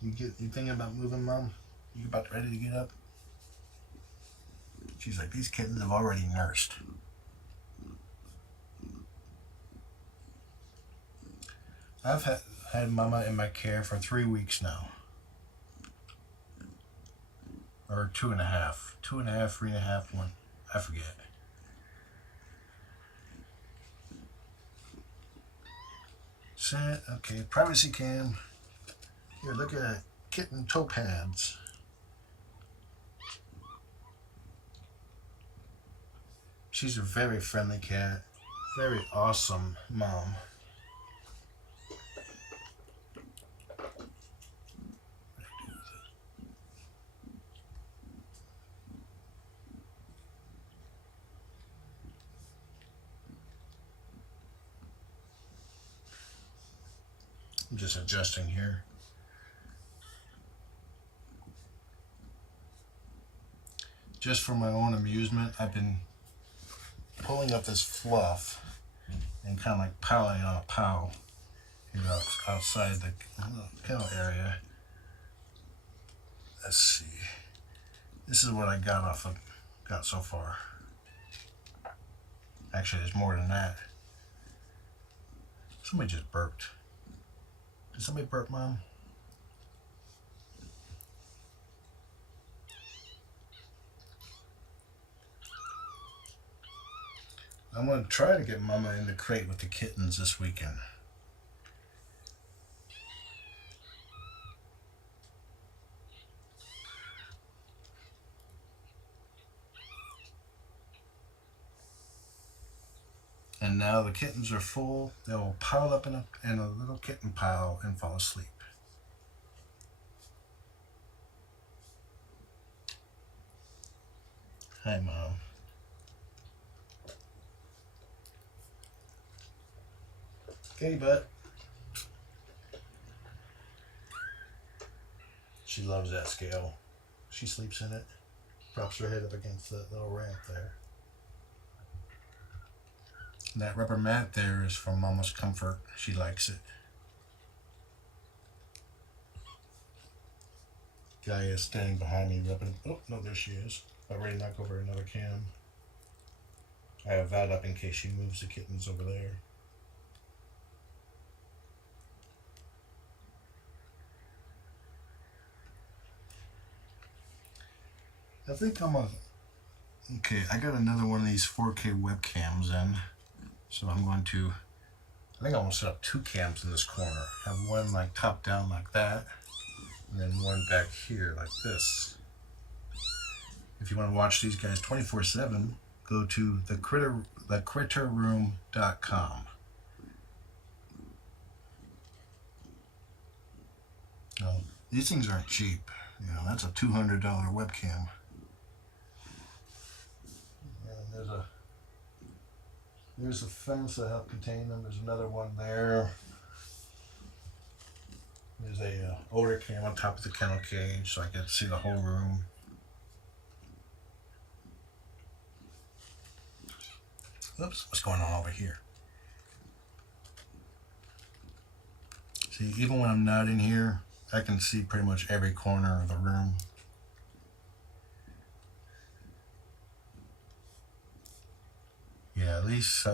You thinking about moving, Mom? You about ready to get up? She's like, these kittens have already nursed. I've had Mama in my care for 3 weeks now. Or 2.5. 2.5, 3.5, 1. I forget. Set, okay, privacy cam. Here, look at kitten toe pads. She's a very friendly cat. Very awesome mom. I'm just adjusting here. Just for my own amusement, I've been pulling up this fluff and kind of like piling on a pile here outside the kennel area. Let's see. This is what I got so far. Actually, there's more than that. Somebody just burped. Did somebody burp, Mom? I'm going to try to get Mama in the crate with the kittens this weekend. And now the kittens are full. They will pile up in a little kitten pile and fall asleep. Hi, Mom. Kitty butt. She loves that scale. She sleeps in it. Props her head up against that little ramp there. And that rubber mat there is for Mama's comfort. She likes it. Gaia is standing behind me rubbing. Oh, no, there she is. I'm ready to knock over another cam. I have that up in case she moves the kittens over there. I think okay, I got another one of these 4K webcams in. So I'm going to, I think I'm going to set up 2 cams in this corner. Have one like top down like that, and then one back here like this. If you want to watch these guys 24/7, go to thecritterroom.com. Now, these things aren't cheap. You know, that's a $200 webcam. And there's a fence that helped contain them. There's another one there. There's a odor cam on top of the kennel cage so I can see the whole room. Oops, what's going on over here? See, even when I'm not in here, I can see pretty much every corner of the room. Yeah, at least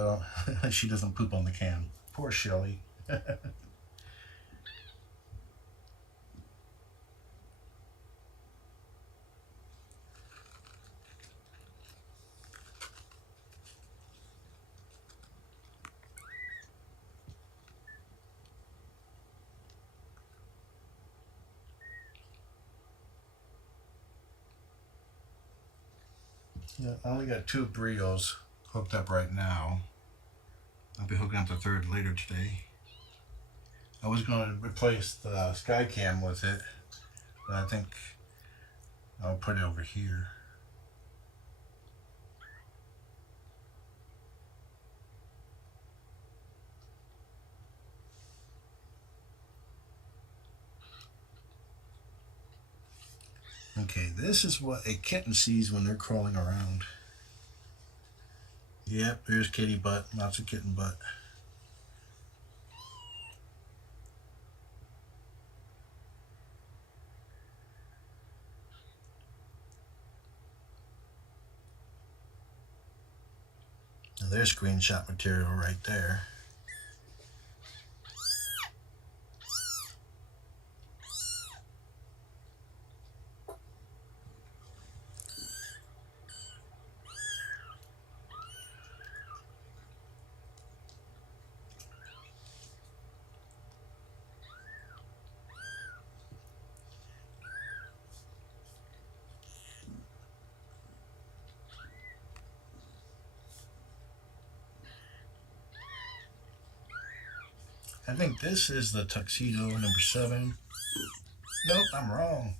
she doesn't poop on the can. Poor Shelly. Yeah, I only got 2 Brios hooked up right now. I'll be hooking up the 3rd later today. I was going to replace the Skycam with it, but I think I'll put it over here. Okay, this is what a kitten sees when they're crawling around. Yep, there's kitty butt, lots of kitten butt. Now there's screenshot material right there. I think this is the tuxedo number 7. Nope, I'm wrong.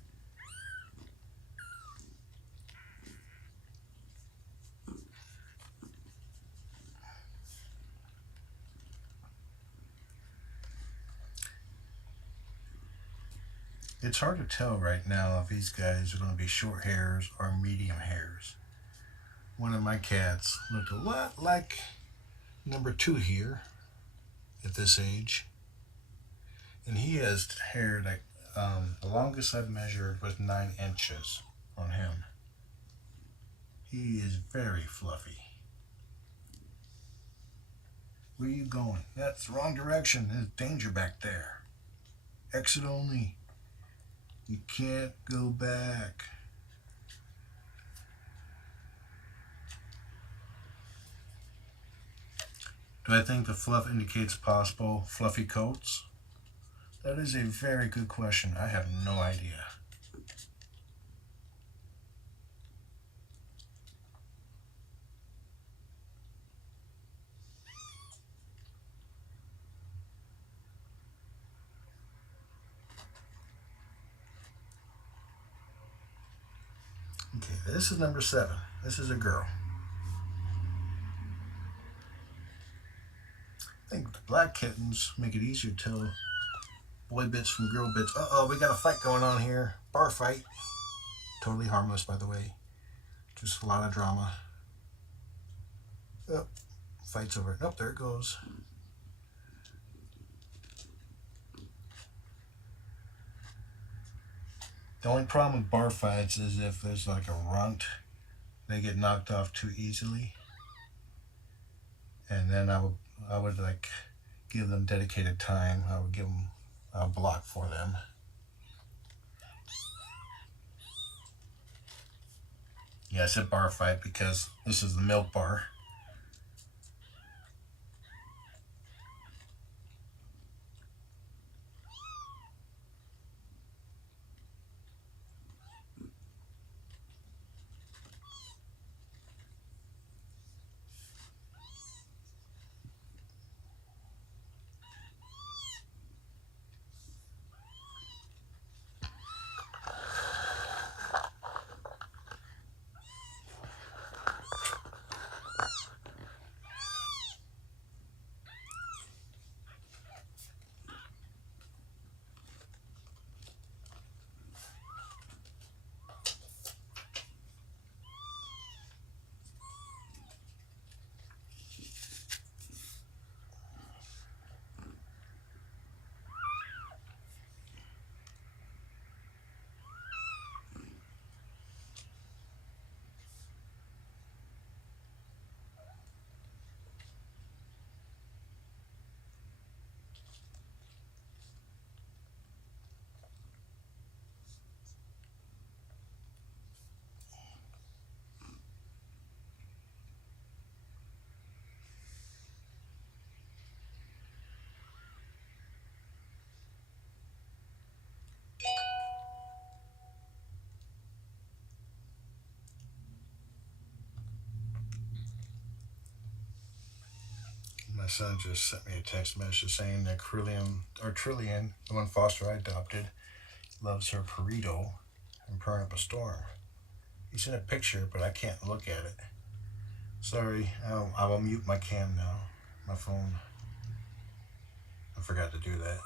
It's hard to tell right now if these guys are going to be short hairs or medium hairs. One of my cats looked a lot like number 2 here at this age. And he has hair like the longest I've measured was 9 inches on him. He is very fluffy. Where are you going? That's the wrong direction. There's danger back there. Exit only. You can't go back. Do I think the fluff indicates possible fluffy coats? That is a very good question. I have no idea. Okay, this is number 7. This is a girl. I think the black kittens make it easier to tell boy bits from girl bits. Uh-oh, we got a fight going on here. Bar fight. Totally harmless, by the way. Just a lot of drama. Oh, fight's over. Nope, there it goes. The only problem with bar fights is if there's like a runt, they get knocked off too easily. And then I would like give them dedicated time. I would give them a block for them. Yeah, I said bar fight because this is the milk bar. My son just sent me a text message saying that Trillian, the one foster I adopted, loves her burrito and purring up a storm. He sent a picture, but I can't look at it. Sorry, I will mute my cam now, my phone. I forgot to do that.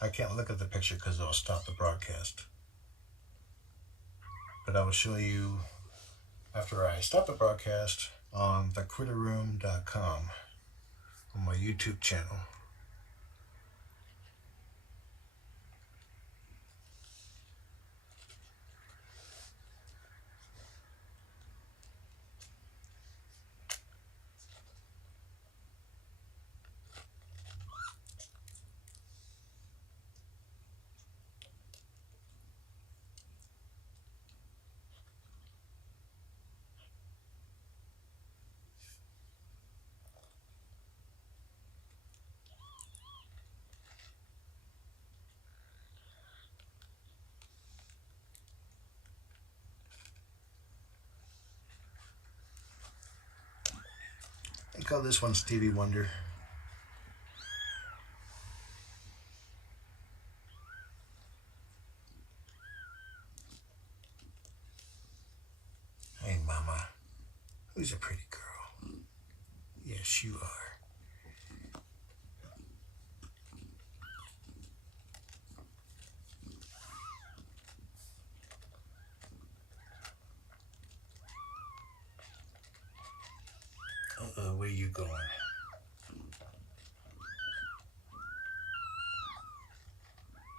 I can't look at the picture because it'll stop the broadcast. But I will show you after I stop the broadcast on thecritterroom.com on my YouTube channel. I call this one Stevie Wonder. Hey, Mama. Who's a pretty girl? Yes, you are. Where you going?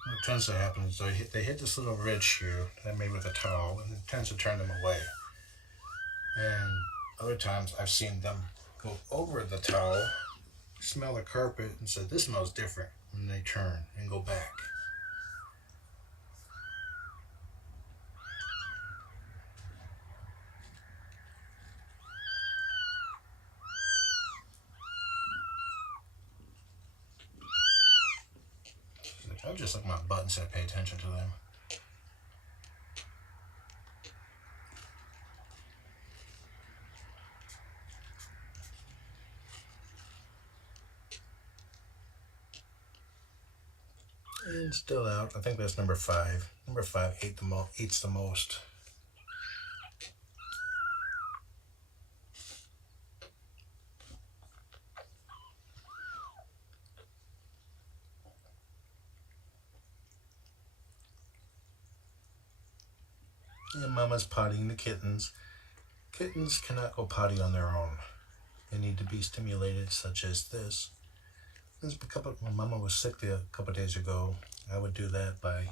What tends to happen is they hit this little red shoe that I made with a towel, and it tends to turn them away. And other times I've seen them go over the towel, smell the carpet, and say, "This smells different," and they turn and go back. I just like my buttons that pay attention to them. And still out. I think that's number 5. Number 5 eats the most. And Mama's pottying the kittens. Kittens cannot go potty on their own. They need to be stimulated, such as this. When Mama was sick a couple days ago, I would do that by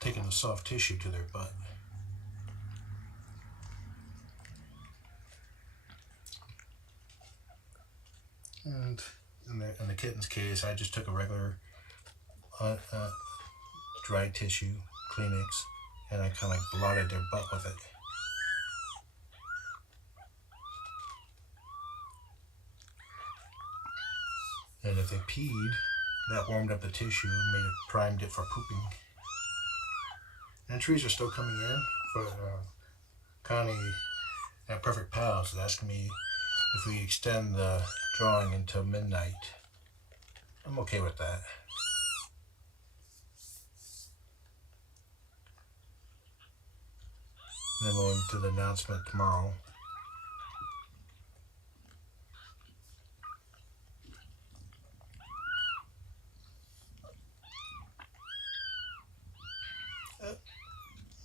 taking the soft tissue to their butt. And in the kitten's case, I just took a regular dry tissue, Kleenex, and I kind of like blotted their butt with it. And if they peed, that warmed up the tissue and primed it for pooping. Entries are still coming in for Connie at Perfect Pals is asking me if we extend the drawing until midnight. I'm okay with that. And then we'll do the announcement tomorrow.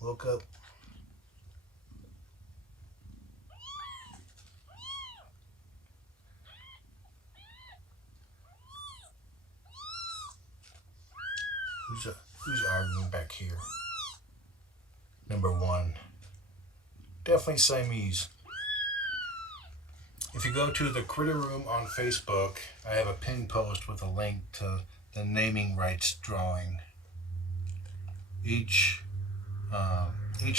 Woke up. Who's arguing back here? Number 1. Definitely Siamese. If you go to the Critter Room on Facebook, I have a pinned post with a link to the naming rights drawing. Each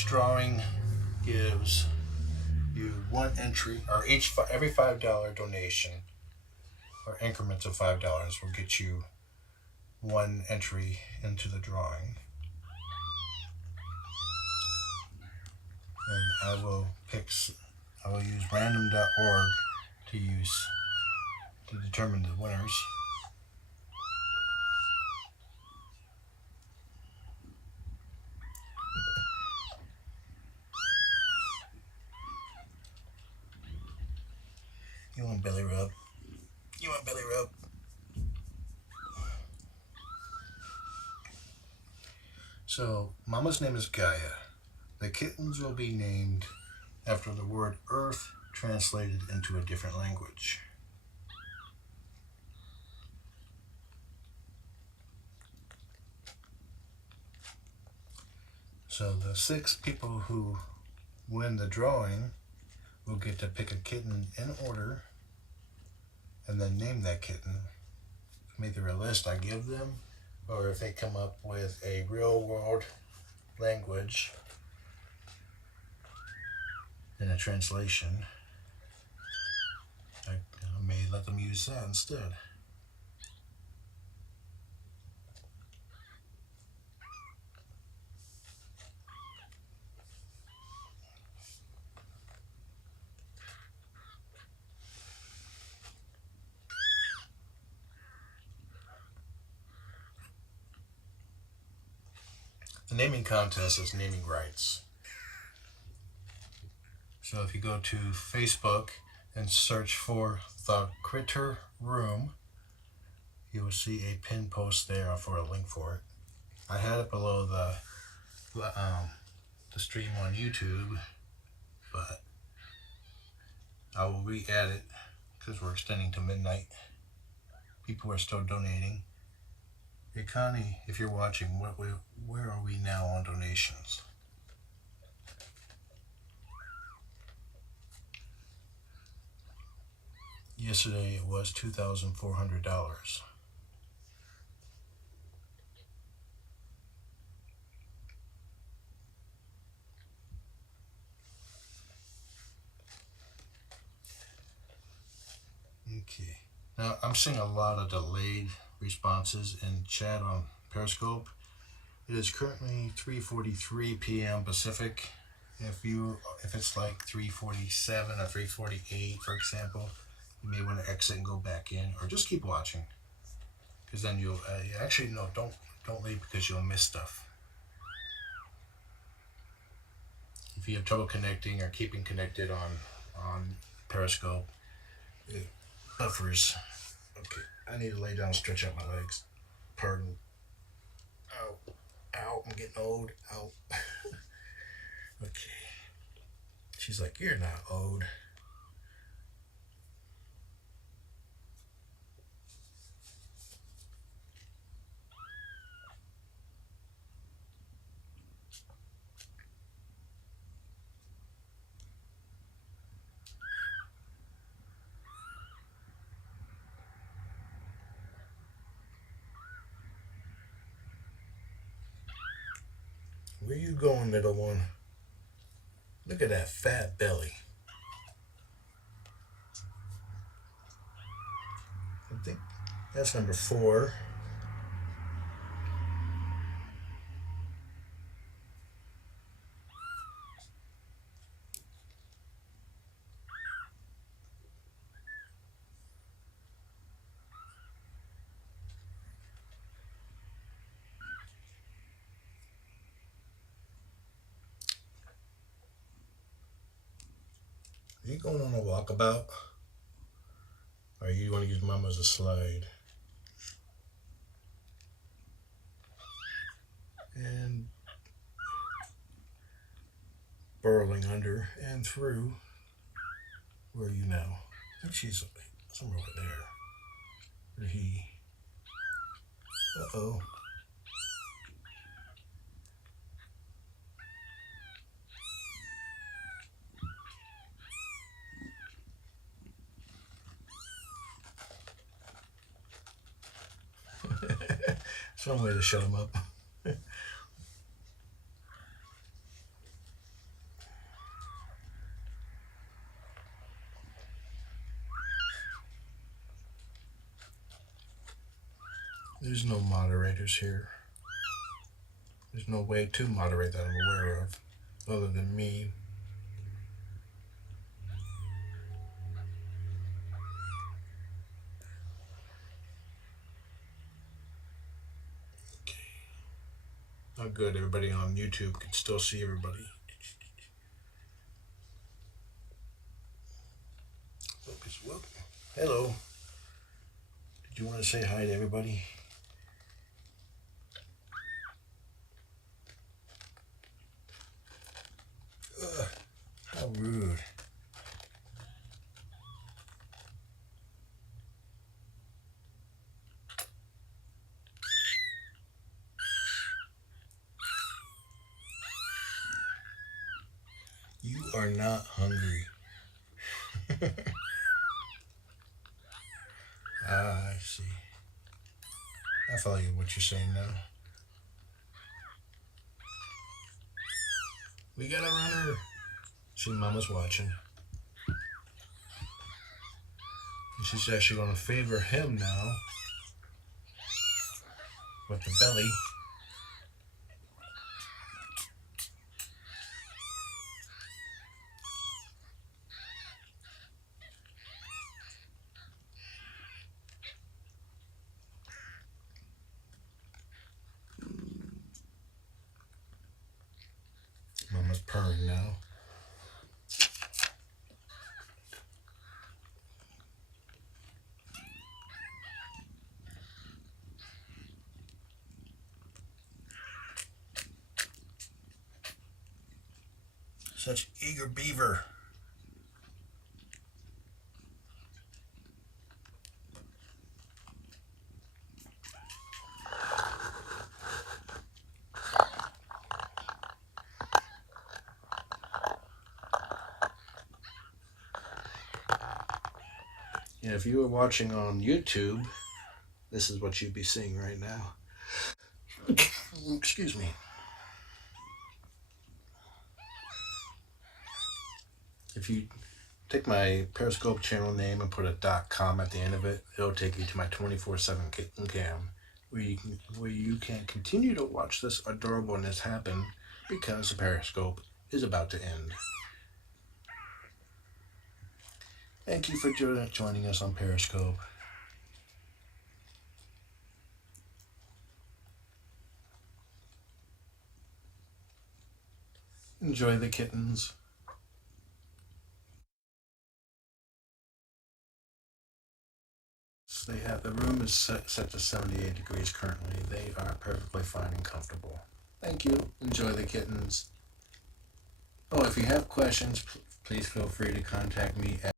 drawing gives you 1 entry, or every $5 donation, or increments of $5 will get you 1 entry into the drawing. And I will use random.org to determine the winners. You want belly rub? You want belly rub? So, Mama's name is Gaia. The kittens will be named after the word Earth translated into a different language. So the 6 people who win the drawing will get to pick a kitten in order and then name that kitten. From either a list I give them, or if they come up with a real world language in a translation, I may let them use that instead. The naming contest is naming rights. So if you go to Facebook and search for the Critter Room, you will see a pinned post there for a link for it. I had it below the stream on YouTube, but I will re-add it because we're extending to midnight. People are still donating. Hey Connie, if you're watching, where are we now on donations? Yesterday it was $2,400. Okay. Now I'm seeing a lot of delayed responses in chat on Periscope. It is currently 3:43 p.m. Pacific. If it's like 3:47 or 3:48, for example, you may want to exit and go back in, or just keep watching, because then you'll actually no, don't leave because you'll miss stuff. If you have trouble connecting or keeping connected on Periscope, it buffers. Okay, I need to lay down and stretch out my legs. Pardon. Ow, I'm getting old. Ow. Okay. She's like, you're not old. Where you going, little one? Look at that fat belly. I think that's number 4. Are you going on a walkabout? Or you want to use Mama as a slide? And burrowing under and through. Where are you now? I think she's somewhere over there. Or he. Uh-oh. Some way to shut him up. There's no moderators here. There's no way to moderate that I'm aware of, other than me. Okay. Oh, good. Everybody on YouTube can still see everybody. Focus. Whoop. Hello. Did you want to say hi to everybody? You are not hungry. Ah, I see. I follow you what you're saying now. We got a runner. See, Mama's watching. She's actually going to favor him now with the belly. Mama's purring now. Such eager beaver. Yeah, if you were watching on YouTube, this is what you'd be seeing right now. Excuse me. If you take my Periscope channel name and put a .com at the end of it, it'll take you to my 24/7 kitten cam, where you can continue to watch this adorableness happen because the Periscope is about to end. Thank you for joining us on Periscope. Enjoy the kittens. The room is set to 78 degrees currently. They are perfectly fine and comfortable. Thank you. Enjoy the kittens. Oh, if you have questions, please feel free to contact me at